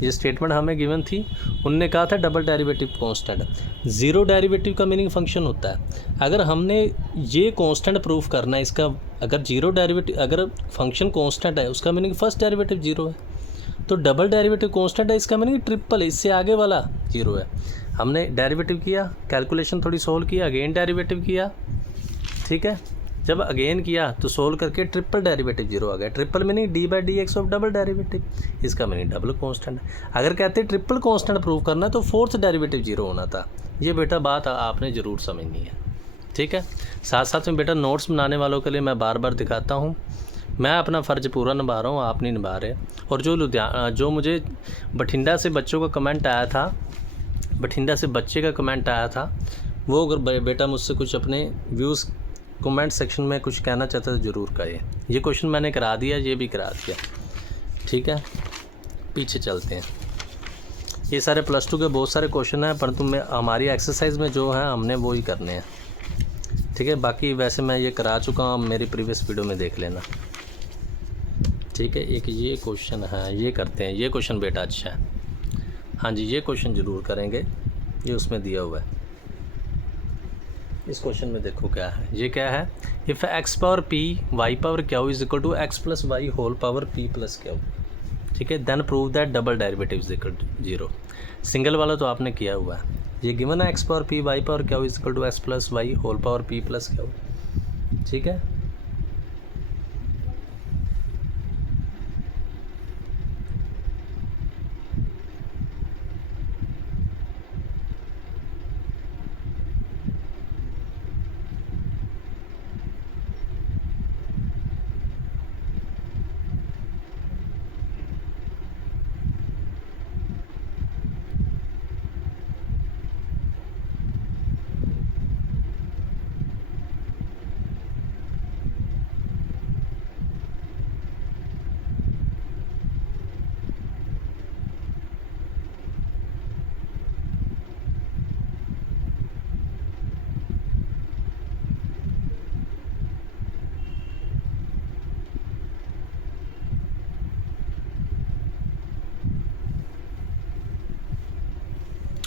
ये स्टेटमेंट हमें गिवन थी, उनने कहा था double derivative constant, zero derivative का मीनिंग फंक्शन होता है। अगर हमने ये कांस्टेंट प्रूफ करना है इसका, अगर जीरो डेरिवेटिव, अगर फंक्शन कांस्टेंट है उसका मीनिंग फर्स्ट डेरिवेटिव जीरो है, तो डबल डेरिवेटिव कांस्टेंट है इसका मीनिंग ट्रिपल है, इससे आगे वाला जीरो है। हमने डेरिवेटिव किया, कैलकुलेशन थोड़ी सोल्व किया, अगेन डेरिवेटिव किया, ठीक है। जब अगेन किया तो सोल्व करके ट्रिपल डेरिवेटिव जीरो आ गया। Triple meaning d/dx of double derivative, इसका मीनिंग डबल कांस्टेंट है। अगर कहते हैं ट्रिपल कांस्टेंट प्रूव करना है तो फोर्थ डेरिवेटिव जीरो होना था। ये बेटा बात आपने ज़रूर समझनी है, ठीक है। साथ साथ में बेटा नोट्स बनाने वालों के लिए मैं बार बार दिखाता हूँ, मैं अपना फ़र्ज़ पूरा निभा रहा हूँ, आप नहीं निभा रहे। और जो मुझे बठिंडा से बच्चों का कमेंट आया था, बठिंडा से बच्चे का कमेंट आया था, वो अगर बेटा मुझसे कुछ अपने व्यूज़ कमेंट सेक्शन में कुछ कहना चाहता है तो ज़रूर कहे। ये क्वेश्चन मैंने करा दिया, ये भी करा दिया, ठीक है। पीछे चलते हैं, ये सारे +2 के बहुत सारे क्वेश्चन हैं, परंतु हमारी एक्सरसाइज में जो है हमने वो ही करने हैं, ठीक है। बाकी वैसे मैं ये करा चुका हूँ, मेरी प्रीवियस वीडियो में देख लेना, ठीक है। एक ये क्वेश्चन है, ये करते हैं, ये क्वेश्चन बेटा अच्छा है, हाँ जी ये क्वेश्चन ज़रूर करेंगे, ये उसमें दिया हुआ है। इस क्वेश्चन में देखो क्या है, ये क्या है, if x power p y power q is equal to x plus y whole power p plus q, ठीक है, then prove that double derivative is equal to 0। Single वाला तो आपने किया हुआ है, ये गिवन है x power p y power q is equal to x plus y whole power p plus q, ठीक है।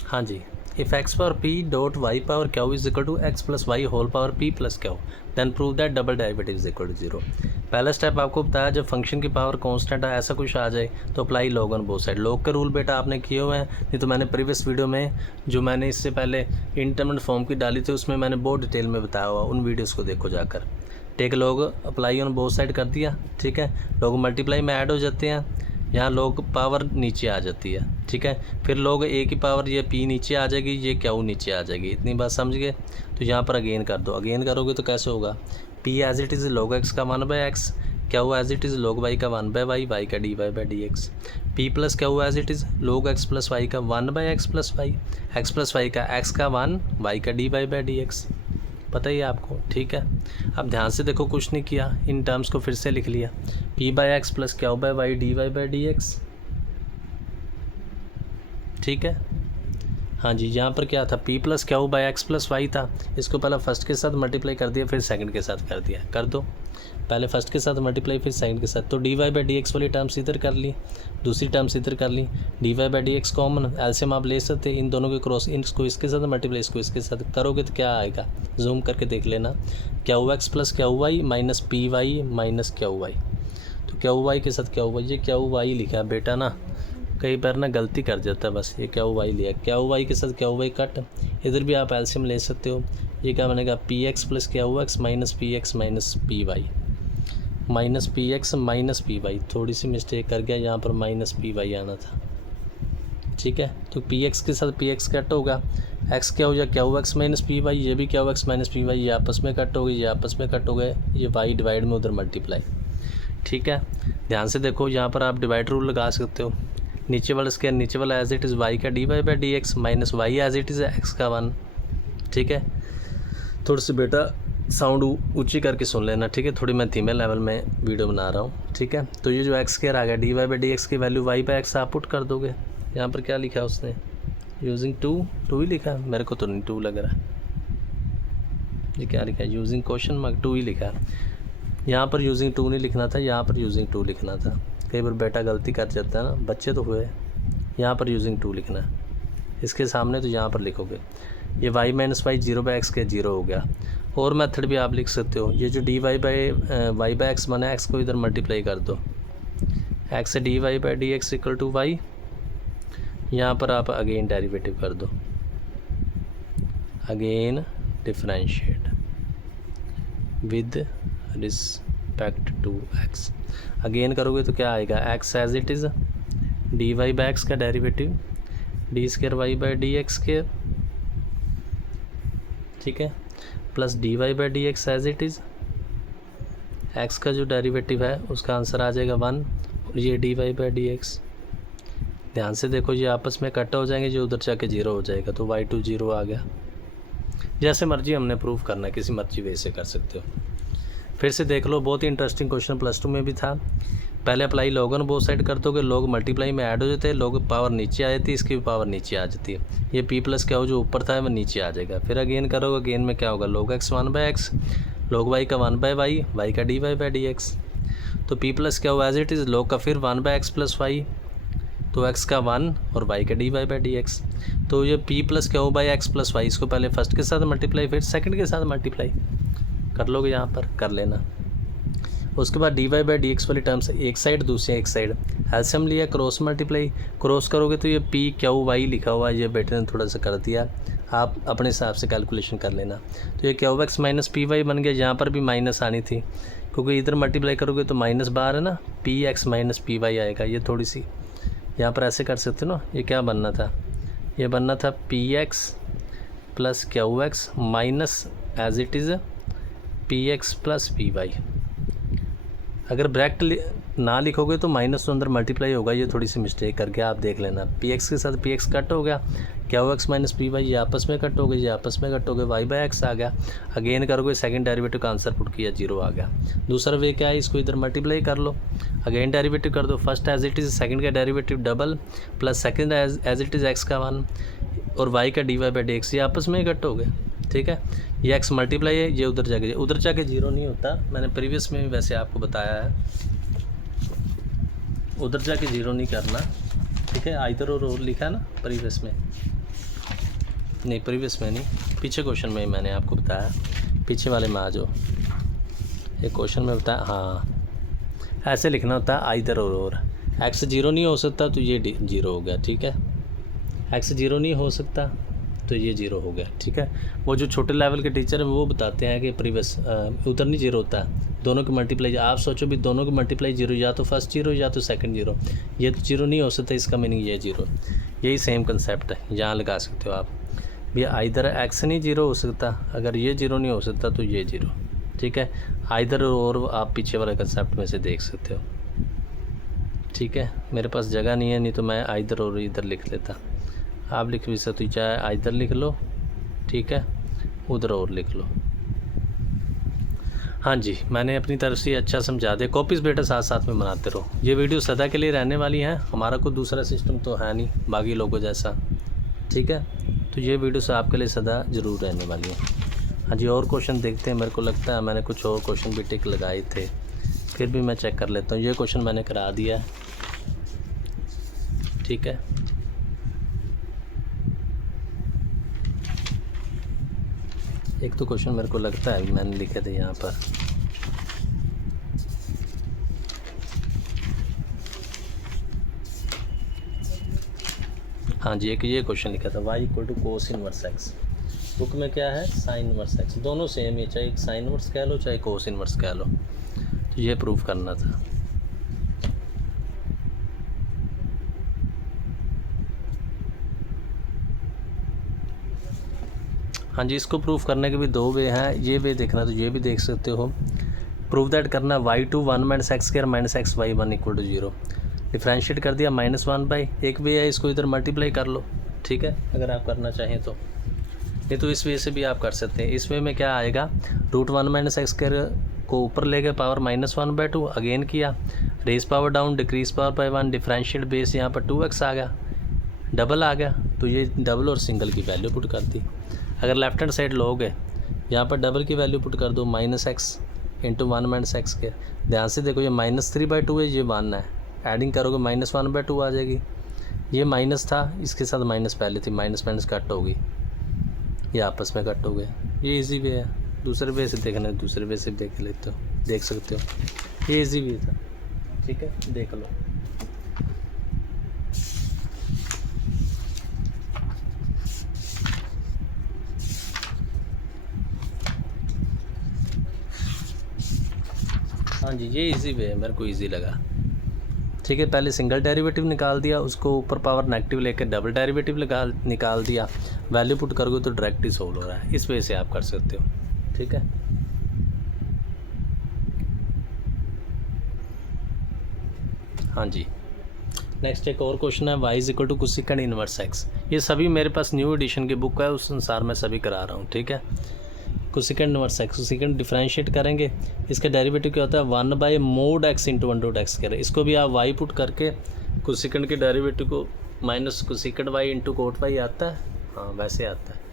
हाँ जी, if x power p dot y power q is equal to x plus y whole power p plus q, then prove that double derivative is equal to zero. पहला step आपको बताया, जब function की power constant है ऐसा कुछ आ जाए तो apply log on both side. Log के रूल बेटा आपने किए हुए हैं, नहीं तो मैंने प्रीवियस वीडियो में जो मैंने इससे पहले इंटरमीडिएट फॉर्म की डाली थी उसमें मैंने बहुत डिटेल में बताया हुआ, उन वीडियोज़ को देखो जाकर। Take log apply on both side कर दिया, ठीक है। लॉग मल्टीप्लाई में ऐड हो जाते हैं, यहाँ लॉग पावर नीचे आ जाती है, ठीक है। फिर लॉग ए की पावर ये पी नीचे आ जाएगी, ये क्यू नीचे आ जाएगी। इतनी बात समझ गए। तो यहाँ पर अगेन कर दो, अगेन करोगे तो कैसे होगा, p as it is log x का 1/x, q as it is log y का 1/y, वाई का dy/dx, p plus q as it is log x plus y का 1/x plus y, x plus y का x का 1, Y का dy/dx। पता ही है आपको, ठीक है। अब ध्यान से देखो, कुछ नहीं किया, इन टर्म्स को फिर से लिख लिया, p/x प्लस q/y dy/dx, ठीक है। हाँ जी, यहाँ पर क्या था, p plus q/x plus Y था, इसको पहले फर्स्ट के साथ मल्टीप्लाई कर दिया, फिर सेकंड के साथ कर दिया। कर दो, पहले फर्स्ट के साथ मल्टीप्लाई फिर सेकंड के साथ। तो dy/dx वाली टर्म्स इधर कर ली, दूसरी टर्म्स इधर कर ली, dy/dx कॉमन, एलसीएम आप ले सकते हैं इन दोनों के क्रॉस, इनको इसके साथ मल्टीप्लाई, इसको इसके साथ करोगे तो क्या आएगा, जूम करके देख लेना, qx plus qy minus py minus qy। तो qy के साथ qy, ये qy लिखा है बेटा ना, कई बार ना गलती कर जाता है, बस ये qy लिया, qy के साथ qy कट, इधर भी आप एलसीएम ले सकते हो। ये क्या बनेगा, px plus qx minus px minus py, minus px minus py, थोड़ी सी मिस्टेक कर गया, यहाँ पर माइनस py आना था, ठीक है। तो px के साथ px कट होगा, x क्या हो जाए qx माइनस py, ये भी qx माइनस py, ये आपस में कट हो गए, ये आपस में कट हो गए, ये y डिवाइड में उधर मल्टीप्लाई, ठीक है। ध्यान से देखो, यहाँ पर आप डिवाइड रूल लगा सकते हो, नीचे वाला स्क्वायर नीचे वाला एज इट इज़ y का dy/dx minus y as it is x का 1, ठीक है। थोड़ी सी बेटा साउंड ऊंची करके सुन लेना, ठीक है, थोड़ी मैं धीमे लेवल में वीडियो बना रहा हूँ, ठीक है। तो ये जो एक्स स्क्वायर आ गया, dy/dx की वैल्यू y/x आप पुट कर दोगे। यहाँ पर क्या लिखा है उसने, यूजिंग 2 ही लिखा है, मेरे को तो नहीं 2 लग रहा है, ये क्या लिखा है, यूजिंग क्वेश्चन मार्क 2 ही लिखा है। यहाँ पर यूजिंग 2 नहीं लिखना था, यहाँ पर यूजिंग 2 लिखना था। कई बार बेटा गलती कर जाता है ना, बच्चे तो हुए, यहाँ पर यूजिंग 2 लिखना है इसके सामने, तो यहाँ पर लिखोगे ये y माइनस वाई 0/x के 0 हो गया। और मेथड भी आप लिख सकते हो, ये जो dy/y/x बना है, x को इधर मल्टीप्लाई कर दो, x से dy/dx इक्वल टू y, यहाँ पर आप अगेन डेरिवेटिव कर दो, again differentiate with respect to x, again करोगे तो क्या आएगा, x as it is dy/x का डेरिवेटिव d² y/dx स्क्वायर, ठीक है, plus dy/dx as it is, x का जो डेरिवेटिव है उसका आंसर आ जाएगा 1, और ये dy/dx। ध्यान से देखो, ये आपस में कट हो जाएंगे, जो उधर जाके 0 हो जाएगा, तो y2 0 आ गया। जैसे मर्जी हमने प्रूव करना है, किसी मर्जी वे से कर सकते हो। फिर से देख लो, बहुत ही इंटरेस्टिंग क्वेश्चन प्लस 2 में भी था। पहले apply log on both side कर दोगे, लॉग मल्टीप्लाई में ऐड हो जाते हैं, लॉग पावर नीचे आ जाती है, इसकी भी पावर नीचे आ जाती है, ये p प्लस क्या हो जो ऊपर था वो नीचे आ जाएगा। फिर अगेन करोगे, अगेन में क्या होगा, log x 1/x, log y का 1/y, y का dy/dx। तो p प्लस क्या हो एज इट इज़, log का फिर 1/x प्लस y, तो x का 1 और y का dy/dx। तो ये p प्लस क्या हो बाई x प्लस वाई, इसको पहले फर्स्ट के साथ मल्टीप्लाई फिर सेकंड के साथ मल्टीप्लाई कर लोगे, यहाँ पर कर लेना। उसके बाद dy/dx वाली टर्म्स एक साइड, दूसरी एक साइड, एलसीएम लिया, क्रॉस मल्टीप्लाई, क्रॉस करोगे तो ये p q y लिखा हुआ है, ये बेटे ने थोड़ा सा कर दिया, आप अपने हिसाब से कैलकुलेशन कर लेना। तो ये qx माइनस py बन गया, यहाँ पर भी माइनस आनी थी, क्योंकि इधर मल्टीप्लाई करोगे तो माइनस बाहर है ना, px माइनस py आएगा। ये थोड़ी सी यहाँ पर ऐसे कर सकते हो ना, ये क्या बनना था, ये बनना था px plus qx minus as it is px plus py। अगर ब्रैकेट ना लिखोगे तो माइनस तो अंदर मल्टीप्लाई होगा, ये थोड़ी सी मिस्टेक करके आप देख लेना। px के साथ px कट हो गया, qx माइनस py ये आपस में कट हो गए, ये आपस में कट हो गए, y/x आ गया। अगेन करोगे, सेकंड डेरिवेटिव का आंसर पुट किया, 0 आ गया। दूसरा वे क्या है, इसको इधर मल्टीप्लाई कर लो, अगेन डेरिवेटिव कर दो, first as it is, second का derivative double, plus second as it is x का 1 और y का dy/dx, ये आपस में कट हो गए, ठीक है। ये x मल्टीप्लाई है, ये उधर जाके 0 नहीं होता, मैंने प्रीवियस में भी वैसे आपको बताया है, उधर जाके 0 नहीं करना, ठीक है। आइदर और लिखा है ना प्रीवियस में, नहीं प्रीवियस में नहीं, पीछे क्वेश्चन में मैंने आपको बताया, पीछे वाले में आ जाओ। एक क्वेश्चन में बताया, हाँ ऐसे लिखना होता है आइदर और एक्स 0 नहीं हो सकता तो ये 0 हो गया, ठीक है। एक्स 0 नहीं हो सकता तो ये 0 हो गया, ठीक है। वो जो छोटे लेवल के टीचर हैं वो बताते हैं कि प्रीवियस उधर नहीं 0 होता है, दोनों की मल्टीप्लाई। आप सोचो भी दोनों की मल्टीप्लाई 0, या तो फर्स्ट 0 या तो सेकंड 0, ये तो 0 नहीं हो सकता, इसका मीनिंग ये 0। यही सेम कंसेप्ट है, यहाँ लगा सकते हो आप भी। आइदर एक्स नहीं 0 हो सकता, अगर ये 0 नहीं हो सकता तो ये 0, ठीक है। आइदर और आप पीछे वाले कंसेप्ट में से देख सकते हो, ठीक है। मेरे पास जगह नहीं है, नहीं तो मैं आइदर और इधर लिख लेता। आप लिख भी सकते हो, चाहे आइदर लिख लो, ठीक है, उधर और लिख लो। हाँ जी, मैंने अपनी तरफ से अच्छा समझा दिया। कॉपीज़ बेटा साथ साथ में बनाते रहो। ये वीडियो सदा के लिए रहने वाली है, हमारा कोई दूसरा सिस्टम तो है नहीं बाकी लोगों जैसा, ठीक है। तो ये वीडियो से आपके लिए सदा ज़रूर रहने वाली है। हाँ जी, और क्वेश्चन देखते हैं। मेरे को लगता है मैंने कुछ और क्वेश्चन भी टिक लगाए थे, फिर भी मैं चेक कर लेता हूँ। ये क्वेश्चन मैंने करा दिया है, ठीक है। एक तो क्वेश्चन मेरे को लगता है मैंने लिखे थे यहाँ पर, हाँ जी, एक ये क्वेश्चन लिखा था y = cos inverse x। Book में क्या है, साइन इनवर्स x। दोनों सेम है, चाहे साइन इनवर्स कह लो चाहे कोस इनवर्स कह लो। तो ये प्रूफ करना था। हाँ जी, इसको प्रूफ करने के भी 2 वे हैं। ये वे देखना तो ये भी देख सकते हो। प्रूफ दैट करना y2 1 - x² - xy1 = 0। डिफ्रेंशिएट कर दिया -1/। एक वे है, इसको इधर मल्टीप्लाई कर लो, ठीक है, अगर आप करना चाहें तो। नहीं तो इस वे से भी आप कर सकते हैं। इस वे में क्या आएगा, √1 - x² को ऊपर ले गए, पावर -1/2, अगेन किया, raise power down, decrease power by 1, differentiate base यहाँ पर 2x आ गया, डबल आ गया, तो ये डबल और सिंगल की वैल्यू पुट कर दी। अगर लेफ्ट हैंड साइड लोगे, यहाँ पर डबल की वैल्यू पुट कर दो, -x × 1 - x²। ध्यान से देखो, ये -3/2 है, ये 1 है, एडिंग करोगे -1/2 आ जाएगी। ये माइनस था, इसके साथ माइनस पहले थी, माइनस माइनस कट होगी, ये आपस में कट हो गए। ये इजी वे है। दूसरे वे से देखना है, दूसरे वे से देख लेते हो, देख सकते हो। ये इजी वे था, ठीक है, देख लो। हाँ जी, ये इजी वे है, मेरे को इजी लगा, ठीक है। पहले सिंगल डेरिवेटिव निकाल दिया, उसको ऊपर पावर नेगेटिव लेकर डबल डेरिवेटिव निकाल दिया, वैल्यू पुट करोगे तो डायरेक्ट ही सोल्व हो रहा है। इस वजह से आप कर सकते हो, ठीक है। हाँ जी, नेक्स्ट एक और क्वेश्चन है, y = cosecant इनवर्स x। ये सभी मेरे पास न्यू एडिशन की बुक है, उस अनुसार मैं सभी करा रहा हूँ, ठीक है। Cosecant inverse x, cosecant differentiate करेंगे, इसका डेरिवेटिव क्या होता है, 1/mod x × 1.x करें। इसको भी आप y पुट करके कोसेकेंट के डेरिवेटिव को minus cosecant y × cot y आता है, हाँ वैसे आता है।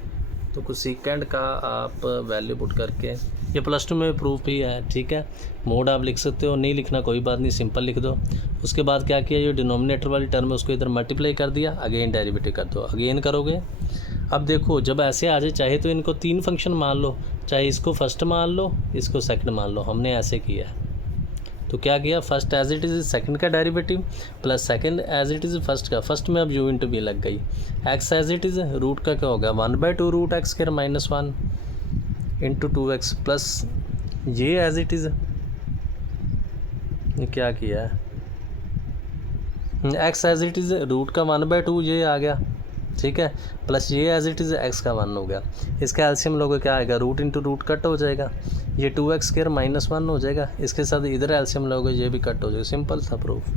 तो कोसेकेंट का आप वैल्यू पुट करके, ये +2 में प्रूफ भी है, ठीक है। मोड आप लिख सकते हो, नहीं लिखना कोई बात नहीं, सिंपल लिख दो। उसके बाद क्या किया, ये डिनोमिनेटर वाली टर्म है उसको इधर मल्टीप्लाई कर दिया, अगेन डेरिवेटिव कर दो, अगेन करोगे। अब देखो, जब ऐसे आ जाए, चाहे तो इनको 3 फंक्शन मान लो, चाहे इसको फर्स्ट मान लो, इसको सेकंड मान लो। हमने ऐसे किया, तो क्या किया, first as it is second का derivative plus second as it is first का। फर्स्ट में अब u × v लग गई, x as it is root का क्या होगा, 1/2 √x² -1 × 2x प्लस ये एज इट इज़, क्या किया है, x as it is root का 1/2 ये आ गया, ठीक है, प्लस ये एज इट इज़ x का 1 हो गया। इसका एलसीएम लोगे क्या आएगा, रूट इंटू रूट कट हो जाएगा, ये 2x² -1 हो जाएगा। इसके साथ इधर एलसीएम लोगे, ये भी कट हो जाएगा। सिंपल था प्रूफ।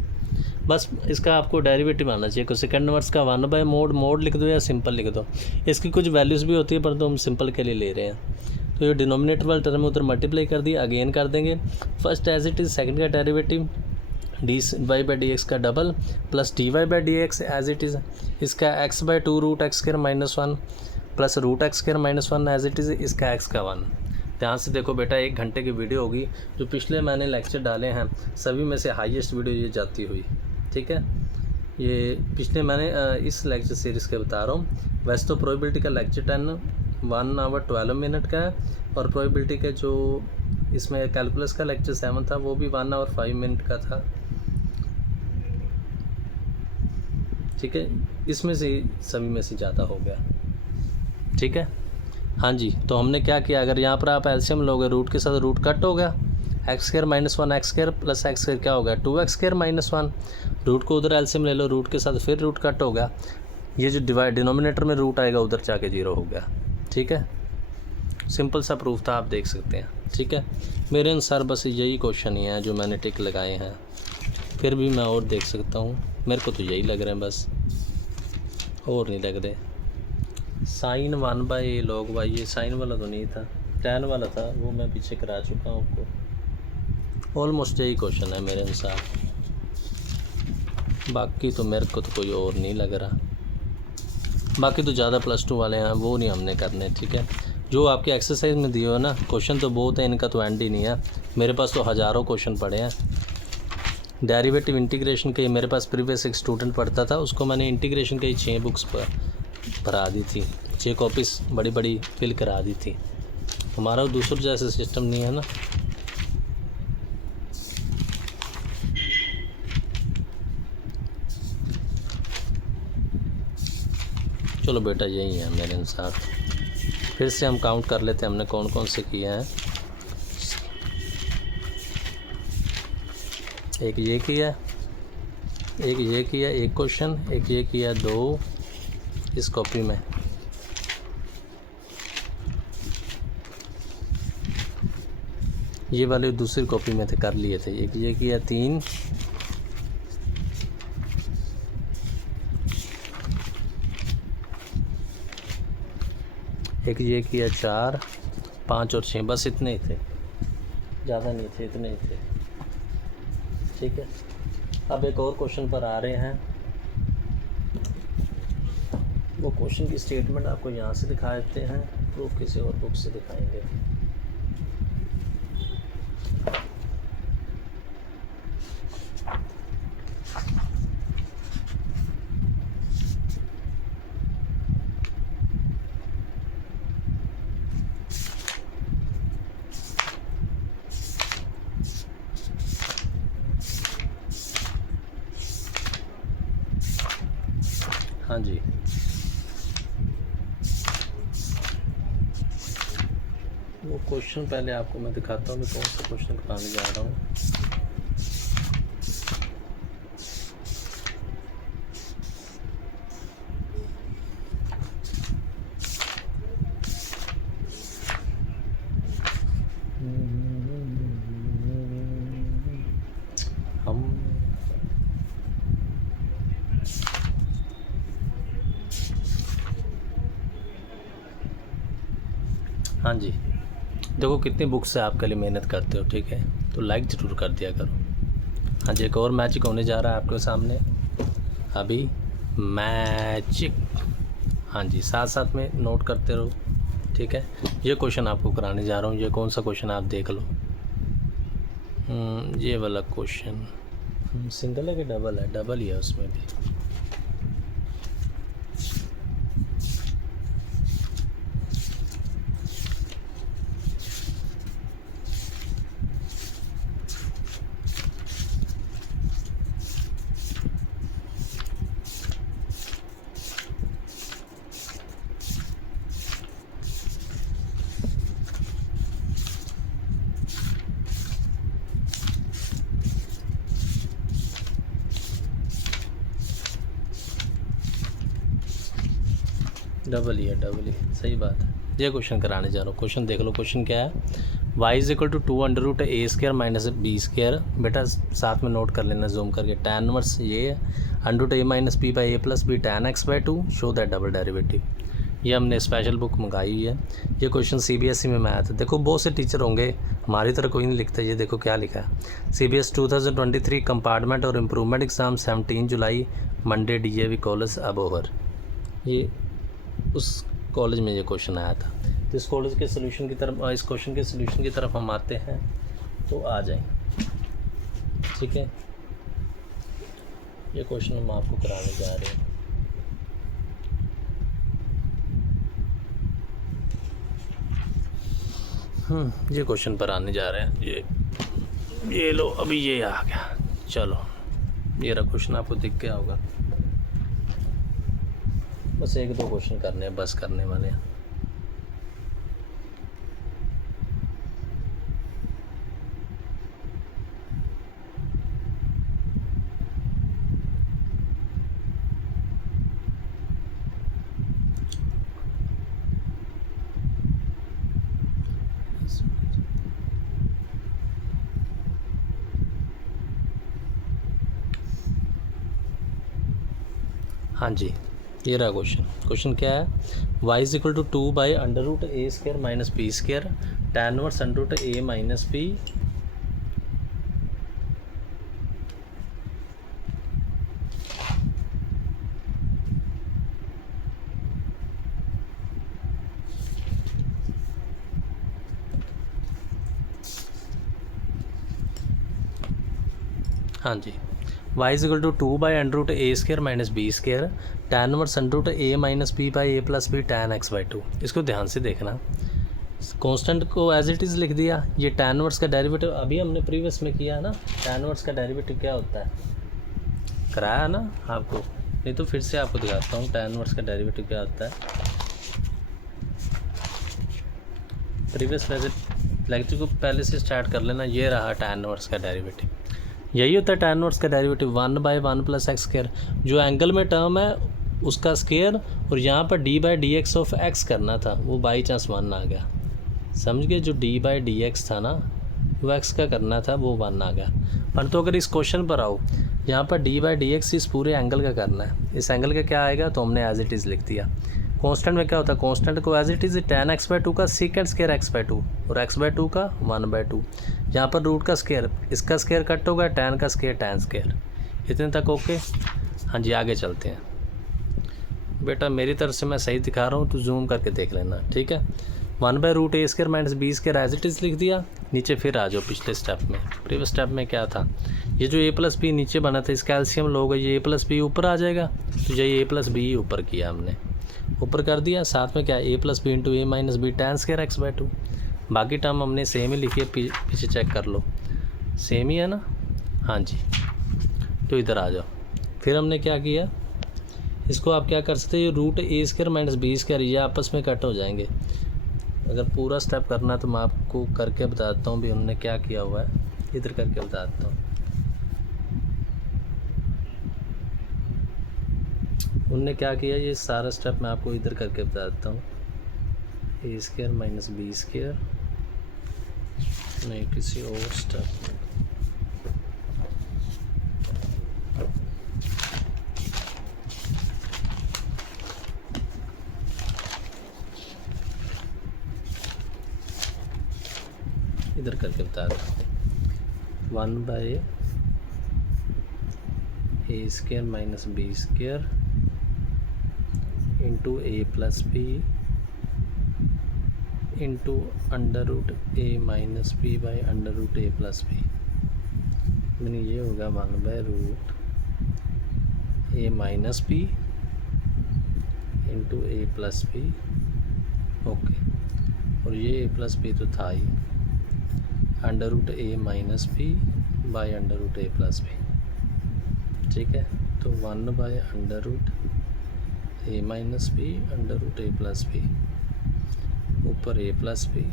बस इसका आपको डेरिवेटिव आना चाहिए। कोसेकेंट इनवर्स का 1/mod लिख दो या सिंपल लिख दो। इसकी कुछ वैल्यूज़ भी होती है, परंतु हम सिंपल के लिए ले रहे हैं। तो ये डिनोमिनेटर वाला टर्म उधर मल्टीप्लाई कर दिया, अगेन कर देंगे। First as it is second का डेरिवेटिव dy/dx का double plus dy/dx as it is, इसका x/2 √x² -1 plus √x² -1 as it is, इसका x का 1। ध्यान से देखो बेटा, 1 घंटे की वीडियो होगी। जो पिछले मैंने लेक्चर डाले हैं सभी में से हाईएस्ट वीडियो ये जाती हुई, ठीक है। ये पिछले मैंने इस लेक्चर सीरीज़ के बता रहा हूँ। वैसे तो प्रोबेबिलिटी का लेक्चर 1 आवर 12 मिनट का है, और प्रोबेबिलिटी के जो इसमें कैलकुलस का लेक्चर 7 था वो भी 1 आवर 5 मिनट का था। ठीक है, इसमें से सभी में से ज़्यादा हो गया। ठीक है, हाँ जी। तो हमने क्या किया, अगर यहाँ पर आप एलसीएम लोगे, रूट के साथ रूट कट हो गया, x square minus 1 x square plus x square क्या हो गया 2x स्क्वायर माइनस 1। रूट को उधर एलसीएम ले लो, रूट के साथ फिर रूट कट हो गया, ये जो डिनोमिनेटर में रूट आएगा उधर जाके 0 हो गया। ठीक है, सिंपल सा प्रूफ था, आप देख सकते हैं। ठीक है, मेरे अनुसार बस यही क्वेश्चन ही है जो मैंने टिक लगाए हैं, फिर भी मैं और देख सकता हूँ, मेरे को तो यही लग रहे हैं बस, और नहीं लग रहे। साइन 1/a log y, ये साइन वाला तो नहीं था, tan वाला था, वो मैं पीछे करा चुका हूँ आपको। ऑलमोस्ट यही क्वेश्चन है मेरे अनुसार, बाकी तो मेरे को तो कोई और नहीं लग रहा। बाकी तो ज़्यादा +2 वाले हैं, वो नहीं हमने करने। ठीक है, जो आपके एक्सरसाइज में दिए हो ना, क्वेश्चन तो बहुत है, इनका तो एंड ही नहीं है। मेरे पास तो हज़ारों क्वेश्चन पड़े हैं। डेरिवेटिव इंटीग्रेशन के मेरे पास प्रीवियस एक स्टूडेंट पढ़ता था, उसको मैंने इंटीग्रेशन की 6 बुक्स पर भरा दी थी, 6 कॉपीज़ बड़ी बड़ी फिल करा दी थी। हमारा दूसरों जैसा सिस्टम नहीं है ना। चलो बेटा, यही है मेरे अनुसार। फिर से हम काउंट कर लेते हैं हमने कौन कौन से किए हैं। एक ये किया, एक ये किया, एक क्वेश्चन, एक ये किया, 2 इस कॉपी में, ये वाले दूसरी कॉपी में थे, कर लिए थे। एक ये किया, 3, एक ये किया, 4, 5 और 6, बस इतने ही थे, ज़्यादा नहीं थे, इतने ही थे। ठीक है, अब एक और क्वेश्चन पर आ रहे हैं। वो क्वेश्चन की स्टेटमेंट आपको यहाँ से दिखा देते हैं, प्रूफ किसी और बुक से दिखाएंगे। हाँ जी, वो क्वेश्चन पहले आपको मैं दिखाता हूँ, मैं कौन सा क्वेश्चन कराने जा रहा हूँ। हाँ जी, देखो कितनी बुक्स से आपके लिए मेहनत करते हो। ठीक है, तो लाइक ज़रूर कर दिया करो। हाँ जी, एक और मैजिक होने जा रहा है आपके सामने अभी, मैजिक। हाँ जी, साथ साथ में नोट करते रहो। ठीक है, ये क्वेश्चन आपको कराने जा रहा हूँ। ये कौन सा क्वेश्चन आप देख लो, ये वाला क्वेश्चन सिंगल है कि डबल है? डबल ही है उसमें भी। डबल ही है, डबल ही, सही बात है। ये क्वेश्चन कराने जा रहा हूँ। क्वेश्चन देख लो, क्वेश्चन क्या है, y = 2√a² माइनस b²। बेटा साथ में नोट कर लेना जूम करके। tan इनवर्स ये √a - b/a+b tan x/2 show that double derivative. ये हमने स्पेशल बुक मंगाई हुई है। ये क्वेश्चन CBSE में आया था। देखो बहुत से टीचर होंगे, हमारी तरह कोई नहीं लिखता। ये देखो क्या लिखा है, CBS 2023 कंपार्टमेंट और इम्प्रूवमेंट एग्ज़ाम 17 जुलाई मंडे DAV कॉलेज अबोहर। ये उस कॉलेज में ये क्वेश्चन आया था। तो इस कॉलेज के सोल्यूशन की तरफ, इस क्वेश्चन के सोल्यूशन की तरफ हम आते हैं, तो आ जाएं। ठीक है, ये क्वेश्चन हम आपको कराने जा रहे हैं। ये क्वेश्चन पर आने जा रहे हैं। ये लो, अभी ये आ गया। चलो, ये रहा क्वेश्चन, आपको दिख गया होगा। बस 1-2 क्वेश्चन करने हैं, बस करने वाले हैं। हाँ जी, ये रहा क्वेश्चन। क्वेश्चन क्या है? y is equal to 2/√a² minus b² tan inverse √a minus b हाँ जी, y is equal to 2/√a² minus b² tan inverse √a minus b by a plus b tan x/2। इसको ध्यान से देखना। Constant को as it is लिख दिया। ये tan इनवर्स का डेरिवेटिव अभी हमने प्रीवियस में किया है ना। tan इनवर्स का डेरिवेटिव क्या होता है, कराया ना आपको? नहीं तो फिर से आपको दिखाता हूँ tan इनवर्स का डेरिवेटिव क्या होता है। प्रीवियस लेक्चर को पहले से स्टार्ट कर लेना। ये रहा tan इनवर्स का डेरिवेटिव। यही होता है tan इनवर्स का डेरिवेटिव 1/1 प्लस x²। जो एंगल में टर्म है उसका स्क्वायर, और यहाँ पर d/dx ऑफ x करना था, वो बाई चांस 1 आ गया। समझ गए? जो d/dx था ना, वो x का करना था, वो 1 आ गया। परंतु अगर इस क्वेश्चन पर आओ, यहाँ पर d/dx इस पूरे एंगल का करना है। इस एंगल का क्या आएगा, तो हमने एज इट इज़ लिख दिया। कांस्टेंट में क्या होता है, कांस्टेंट को as it is tan x/2 का सेकंड स्क्वायर x/2 और x/2 का 1/2। यहाँ पर रूट का स्क्वायर, इसका स्क्वायर कट होगा, tan का स्क्वायर tan स्क्वायर। इतने तक ओके? हाँ जी, आगे चलते हैं। बेटा मेरी तरफ से मैं सही दिखा रहा हूँ, तो जूम करके देख लेना, ठीक है। 1/√a² minus b² as it is लिख दिया। नीचे फिर आ जाओ पिछले स्टेप में। प्रीवियस स्टेप में क्या था, ये जो a प्लस बी नीचे बना था, इसका एलसीएम लोगे, ये a प्लस बी ऊपर आ जाएगा। तो ये a प्लस बी ऊपर किया हमने, ऊपर कर दिया। साथ में क्या, a plus b into a minus b tan square x/2। बाकी टर्म हमने सेम ही लिखी है, पीछे चेक कर लो, सेम ही है ना। हाँ जी, तो इधर आ जाओ। फिर हमने क्या किया, इसको आप क्या कर सकते हो, √a² माइनस b², ये आपस में कट हो जाएंगे। अगर पूरा स्टेप करना तो मैं आपको करके बताता हूँ भी उन्होंने क्या किया हुआ है। इधर करके बताता हूँ। उनने क्या किया, ये सारा स्टेप मैं आपको इधर करके बताता हूँ। a² माइनस b², नहीं किसी और स्टेप में। इधर करके बता रहा हूँ। 1/a² minus b² into a plus b into √a minus b by √a plus b. मैंने ये होगा 1/√a minus b into a plus b. Okay, और ये a प्लस बी तो था ही, √a minus b by √a plus b. ठीक है, तो 1/√a minus b √a plus b, ऊपर a प्लस बी,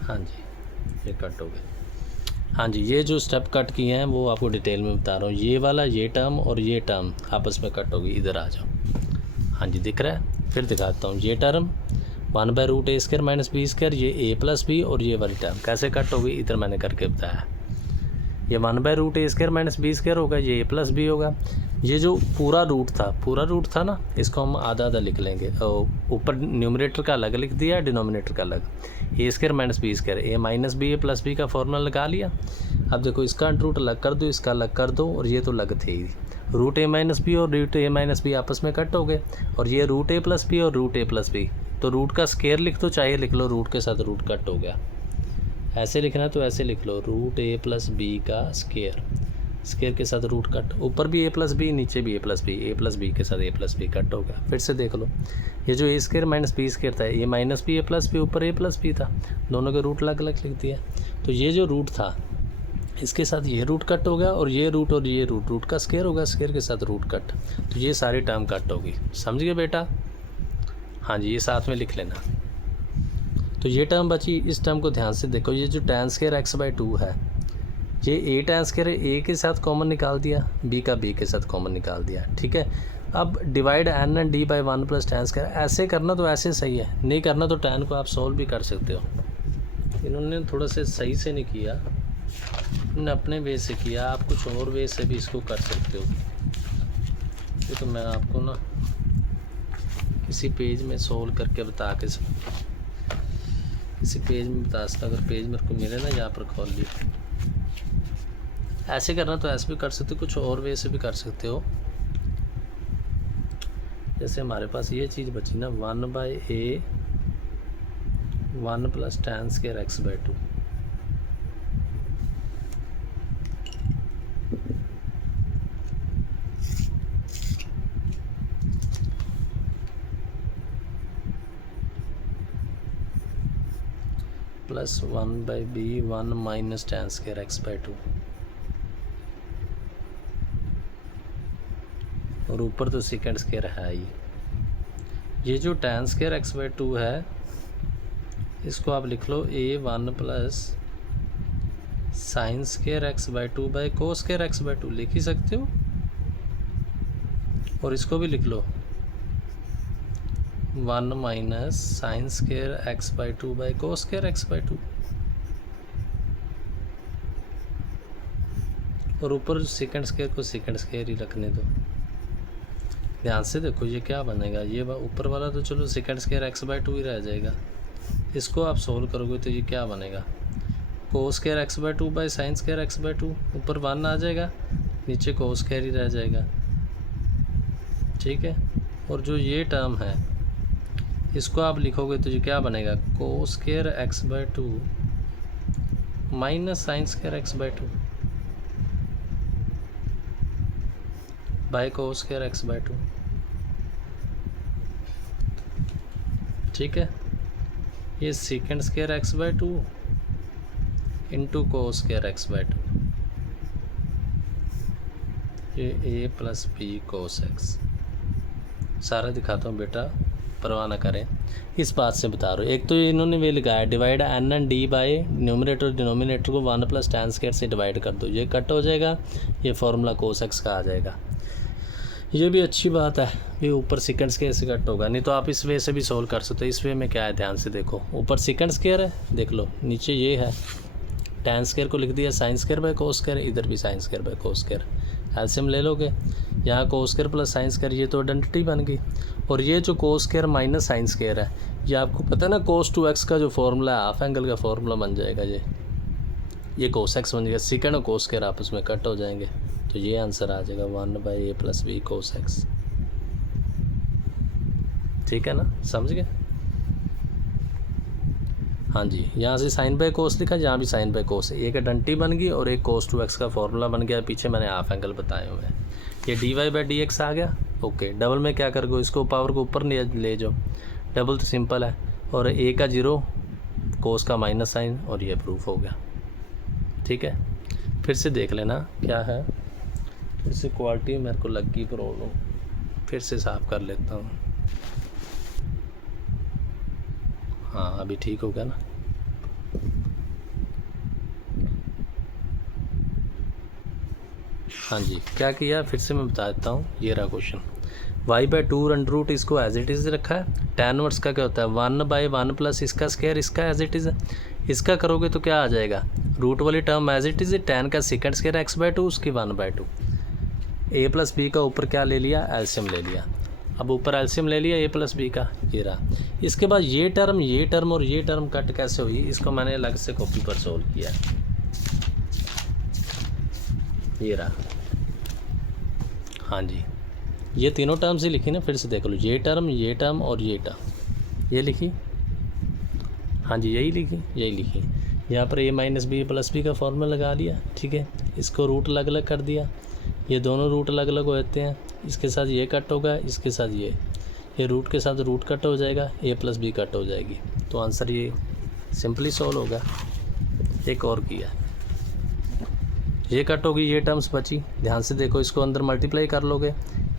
हाँ जी ये कट हो गए। हाँ जी, ये जो स्टेप कट किए हैं वो आपको डिटेल में बता रहा हूँ। ये वाला, ये टर्म और ये टर्म आपस में कट होगी। इधर आ जाओ। हाँ जी दिख रहा है, फिर दिखाता हूँ। ये टर्म 1/√a² माइनस b², ये a प्लस बी, और ये वाली टर्म कैसे कट होगी, इधर मैंने करके बताया। ये 1/√a² माइनस b² होगा, ये a प्लस बी होगा। ये जो पूरा रूट था ना, इसको हम आधा आधा लिख लेंगे। ऊपर न्यूमरेटर का अलग लिख दिया, डिनोमिनेटर का अलग। a² minus b², a minus b, a plus b का फॉर्मूला लगा लिया। अब देखो, इसका रूट अलग कर दो, इसका अलग कर दो, और ये तो अलग थे ही। रूट ए माइनस बी और रूट ए माइनस बी आपस में कट हो गए, और ये रूट ए प्लस बी और रूट ए प्लस बी, तो रूट का स्केयर लिख दो, चाहे लिख लो रूट के साथ रूट कट हो गया। ऐसे लिखना तो ऐसे लिख लो, रूट ए प्लस बी का स्केयर, स्केयर के साथ रूट कट, ऊपर भी ए प्लस बी नीचे भी ए प्लस बी के साथ ए प्लस बी कट हो गया। फिर से देख लो, ये जो ए स्केयर माइनस बी स्केयर था, ये माइनस बी ए प्लस बी, ऊपर ए प्लस बी था, दोनों के रूट अलग अलग लिख दिया। तो ये जो रूट था इसके साथ ये रूट कट हो गया, और ये रूट का स्केयर होगा, स्केयर के साथ रूट कट, तो ये सारी टर्म कट होगी। समझ गए बेटा? हाँ जी, ये साथ में लिख लेना। तो ये टर्म बची, इस टर्म को ध्यान से देखो, ये जो tan स्केयर x/2 है, ये a tan स्केयर ए के साथ कॉमन निकाल दिया, b का b के साथ कॉमन निकाल दिया, ठीक है। अब divide n and d by 1 plus tan square, ऐसे करना तो ऐसे सही है, नहीं करना तो tan को आप सॉल्व भी कर सकते हो। इन्होंने थोड़ा से सही से नहीं किया, इन्होंने अपने वे से किया, आप कुछ और वे से भी इसको कर सकते हो। ये तो मैं आपको ना किसी पेज में सॉल्व करके बता के किसी पेज में बता सकता, अगर पेज मेरे को मिले ना यहाँ पर खोल ली। ऐसे करना तो ऐसे भी कर सकते हो, कुछ और वे से भी कर सकते हो। जैसे हमारे पास ये चीज़ बची ना, 1/a 1 plus tan square x/2, plus 1/b 1 minus tan square x/2, और ऊपर तो सेकंड स्केयर है ही। ये जो tan स्केयर x/2 है, इसको आप लिख लो a 1 plus sign square x/2 by cos square x/2, लिख ही सकते हो। और इसको भी लिख लो 1 minus sine square x/2 by cos square x/2, और ऊपर सेकंड स्केयर को सेकंड स्केयर ही रखने दो। ध्यान से देखो ये क्या बनेगा, ये ऊपर वाला तो चलो सेकंड स्केयर x/2 ही रह जाएगा, इसको आप सोल्व करोगे तो ये क्या बनेगा, cos square x/2 by sine square x/2, ऊपर 1 आ जाएगा, नीचे कोस स्केयर ही रह जाएगा, ठीक है। और जो ये टर्म है इसको आप लिखोगे तो ये क्या बनेगा, cos square x/2 minus sine square x/2 by cos square x/2, ठीक है। ये second square x/2 into cos square x/2, ये a plus b cos x। सारा दिखाता हूँ बेटा, परवाह ना करें, इस बात से बता रहा हूँ। एक तो इन्होंने वे लिखाया divide n and d by numerator denominator को 1 प्लस tan स्केयर से डिवाइड कर दो, ये कट हो जाएगा, ये फॉर्मूला कोस x का आ जाएगा। ये भी अच्छी बात है, ये ऊपर सेकंड स्केयर से कट होगा, नहीं तो आप इस वे से भी सोल्व कर सकते हो। इस वे में क्या है, ध्यान से देखो, ऊपर सेकंड स्केयर है, देख लो नीचे ये है, tan स्केयर को लिख दिया sine square by cos square, इधर भी sine square by cos square, LCM ले लोगे, यहाँ cos square plus sine square, ये तो आइडेंटिटी बन गई। और ये जो cos square minus sine square है, ये आपको पता है ना, cos 2x का जो फॉर्मूला है, हाफ एंगल का फॉर्मूला बन जाएगा, ये cos x बन जाएगा, सेकंड और कोस स्केयर आपस में कट हो जाएंगे, तो ये आंसर आ जाएगा 1/a plus b cos x, ठीक है ना, समझ गए? हाँ जी, यहाँ से साइन बाई कोस लिखा, यहाँ भी साइन बाई कोस, एक आइडेंटिटी बन गई और एक cos 2x का फॉर्मूला बन गया, पीछे मैंने हाफ एंगल बताए हुए हैं। ये dy/dx आ गया, ओके। डबल में क्या करोगे, इसको पावर को ऊपर ले जाओ, डबल तो सिंपल है, और a का 0 कोस का माइनस साइन, और ये प्रूफ हो गया, ठीक है। फिर से देख लेना क्या है, फिर से क्वालिटी मेरे को लग गई प्रॉब्लम, फिर से साफ कर लेता हूँ। हाँ अभी ठीक हो गया ना। हाँ जी, क्या किया फिर से मैं बता देता हूँ। ये रहा क्वेश्चन, y/2 अंडर रूट इसको एज इट इज़ रखा है। tan वर्स का क्या होता है, 1/1 प्लस इसका स्क्वायर, इसका एज इट इज़ है। इसका करोगे तो क्या आ जाएगा, रूट वाली term as it is, tan का सेकंड स्क्वायर x/2 उसकी 1/2। a प्लस बी का ऊपर क्या ले लिया, एलसीएम ले लिया। अब ऊपर एलसीएम ले लिया a प्लस बी का, ये रहा। इसके बाद ये टर्म और ये टर्म कट कैसे हुई, इसको मैंने अलग से कॉपी पर सोल्व किया, ये रहा। हाँ जी, ये तीनों टर्म्स ही लिखी ना, फिर से देख लो, ये टर्म और ये टर्म, ये लिखी, हाँ जी यही लिखी। यहाँ पर a minus b plus b का फॉर्मूला लगा लिया, ठीक है। इसको रूट अलग अलग कर दिया, ये दोनों रूट अलग अलग हो जाते हैं, इसके साथ ये कट होगा, इसके साथ ये रूट के साथ रूट कट हो जाएगा, a प्लस बी कट हो जाएगी, तो आंसर ये सिंपली सॉल्व होगा। एक और किया, ये कट होगी, ये टर्म्स बची, ध्यान से देखो, इसको अंदर मल्टीप्लाई कर लोगे,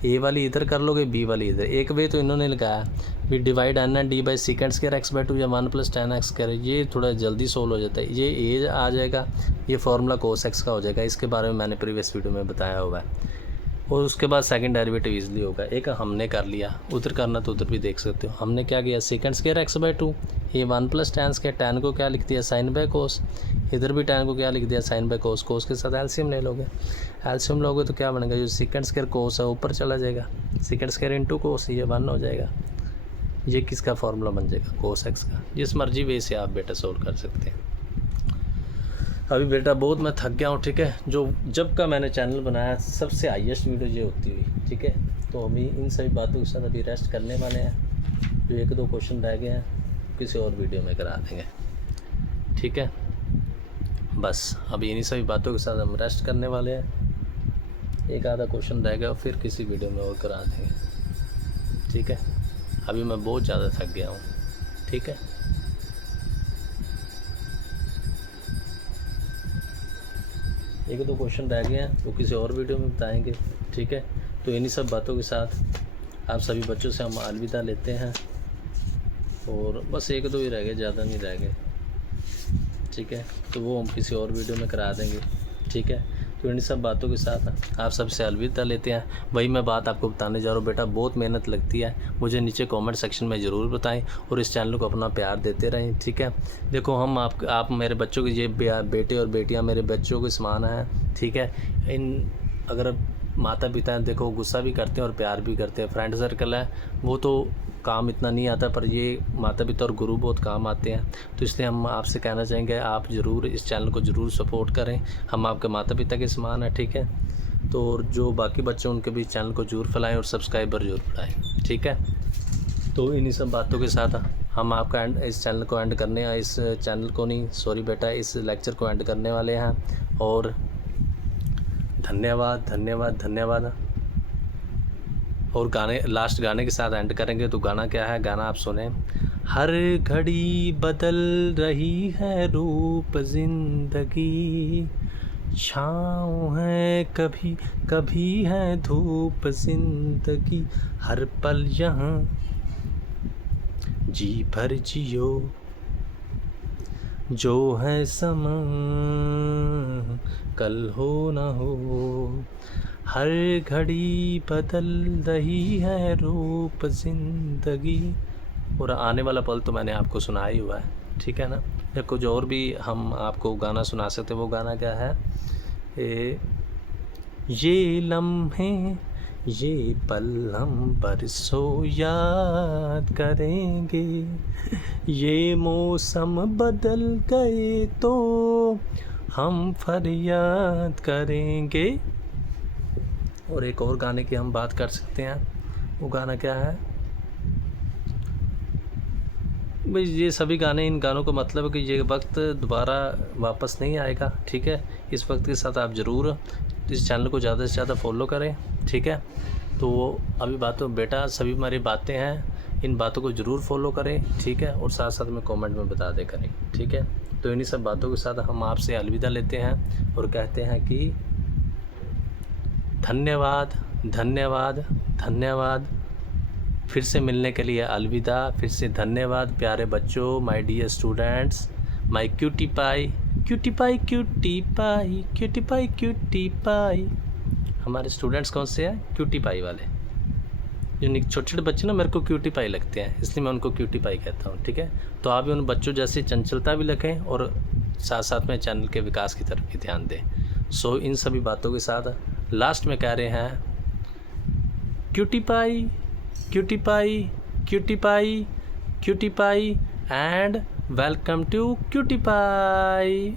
ए वाली इधर कर लोगे, बी वाली इधर। एक वे तो इन्होंने लगाया भी divide N and D by second square x by 2 या 1 प्लस टेन एक्स स्क्वायर, ये थोड़ा जल्दी सोल्व हो जाता है। ये ए आ जाएगा, ये फार्मूला कोस एक्स का हो जाएगा, इसके बारे में मैंने प्रीवियस वीडियो में बताया हुआ है। और उसके बाद सेकंड डेरिवेटिव ईजिली होगा। एक हमने कर लिया, उधर करना तो उधर भी देख सकते हो। हमने क्या किया, सेकंड स्क्वायर एक्स बाई 2, ये 1 प्लस टेन स्क्वायर, टेन को क्या लिख दिया साइन बाय कोस, इधर भी टेन को क्या लिख दिया साइन बाय कोस, कोस के साथ एलसीएम ले लोगे, एलसीएम लोगे तो क्या बनेगा, जो सेकंड स्क्वायर कोस है ऊपर चला जाएगा, सेकंड स्क्वायर इंटू कोस, ये 1 हो जाएगा। ये किसका फार्मूला बन जाएगा, कोस एक्स का। जिस मर्जी वे से आप बेटा सोल्व कर सकते हैं। अभी बेटा बहुत मैं थक गया हूँ, ठीक है। जो जब का मैंने चैनल बनाया सबसे हाईएस्ट वीडियो ये होती हुई, ठीक है। तो अभी इन सभी बातों के साथ अभी रेस्ट करने वाले हैं। जो 1-2 क्वेश्चन रह गए हैं किसी और वीडियो में करा देंगे, ठीक है। बस अभी इन्हीं सभी बातों के साथ हम रेस्ट करने वाले हैं। एक आधा क्वेश्चन रह गया, फिर किसी वीडियो में और करा देंगे, ठीक है। अभी मैं बहुत ज़्यादा थक गया हूँ, ठीक है। एक दो क्वेश्चन रह गए हैं, वो किसी और वीडियो में बताएंगे, ठीक है। तो इन्हीं सब बातों के साथ आप सभी बच्चों से हम अलविदा लेते हैं। और बस 1-2 ही रह गए, ज़्यादा नहीं रह गए, ठीक है। तो वो हम किसी और वीडियो में करा देंगे, ठीक है। तो इन सब बातों के साथ आप सबसे अलविदा लेते हैं। वही मैं बात आपको बताने जा रहा हूँ, बेटा बहुत मेहनत लगती है। मुझे नीचे कमेंट सेक्शन में ज़रूर बताएं और इस चैनल को अपना प्यार देते रहें, ठीक है। देखो हम आप मेरे बच्चों की, ये बेटे और बेटियाँ मेरे बच्चों के समान हैं, ठीक है। इन अगर माता पिता देखो गुस्सा भी करते हैं और प्यार भी करते हैं। फ्रेंड सर्कल है वो तो काम इतना नहीं आता, पर ये माता पिता और गुरु बहुत काम आते हैं। तो इसलिए हम आपसे कहना चाहेंगे आप ज़रूर इस चैनल को ज़रूर सपोर्ट करें। हम आपके माता पिता के समान हैं, ठीक है। तो जो बाकी बच्चे उनके भी चैनल को ज़रूर फैलाएं और सब्सक्राइबर ज़रूर बढ़ाएं, ठीक है। तो इन्हीं सब बातों के साथ हम आपका इस चैनल को एंड करने, इस चैनल को नहीं सॉरी बेटा, इस लेक्चर को एंड करने वाले हैं। और धन्यवाद धन्यवाद धन्यवाद। और गाने, लास्ट गाने के साथ एंड करेंगे। तो गाना क्या है, गाना आप सुने। हर घड़ी बदल रही है रूप जिंदगी, छाँव है कभी कभी है धूप जिंदगी, हर पल यहाँ जी भर जियो, जो है समा कल हो न हो, हर घड़ी बदल रही है रूप जिंदगी। और आने वाला पल तो मैंने आपको सुना ही हुआ है, ठीक है ना। या कुछ और भी हम आपको गाना सुना सकते हैं। वो गाना क्या है, ये लम्हे ये पल हम बरसों याद करेंगे, ये मौसम बदल गए तो हम फरियाद करेंगे। और एक और गाने की हम बात कर सकते हैं। वो गाना क्या है भाई, ये सभी गाने, इन गानों का मतलब है कि ये वक्त दोबारा वापस नहीं आएगा, ठीक है। इस वक्त के साथ आप ज़रूर इस चैनल को ज़्यादा से ज़्यादा फॉलो करें, ठीक है। तो अभी बातों बेटा सभी हमारी बातें हैं, इन बातों को ज़रूर फॉलो करें, ठीक है। और साथ साथ में कमेंट में बता दे करें, ठीक है। तो इन्हीं सब बातों के साथ हम आपसे अलविदा लेते हैं और कहते हैं कि धन्यवाद धन्यवाद धन्यवाद। फिर से मिलने के लिए अलविदा, फिर से धन्यवाद प्यारे बच्चों, my dear students, my cutie pie cutie pie cutie pie cutie pie cutie pie. हमारे स्टूडेंट्स कौन से हैं, क्यूटी पाई वाले। जो छोटे छोटे बच्चे ना मेरे को क्यूटी पाई लगते हैं, इसलिए मैं उनको क्यूटी पाई कहता हूँ, ठीक है। तो आप भी उन बच्चों जैसी चंचलता भी रखें और साथ साथ में चैनल के विकास की तरफ भी ध्यान दें। सो इन सभी बातों के साथ लास्ट में कह रहे हैं cutie pie cutie pie cutie pie cutie pie and welcome to cutie pi.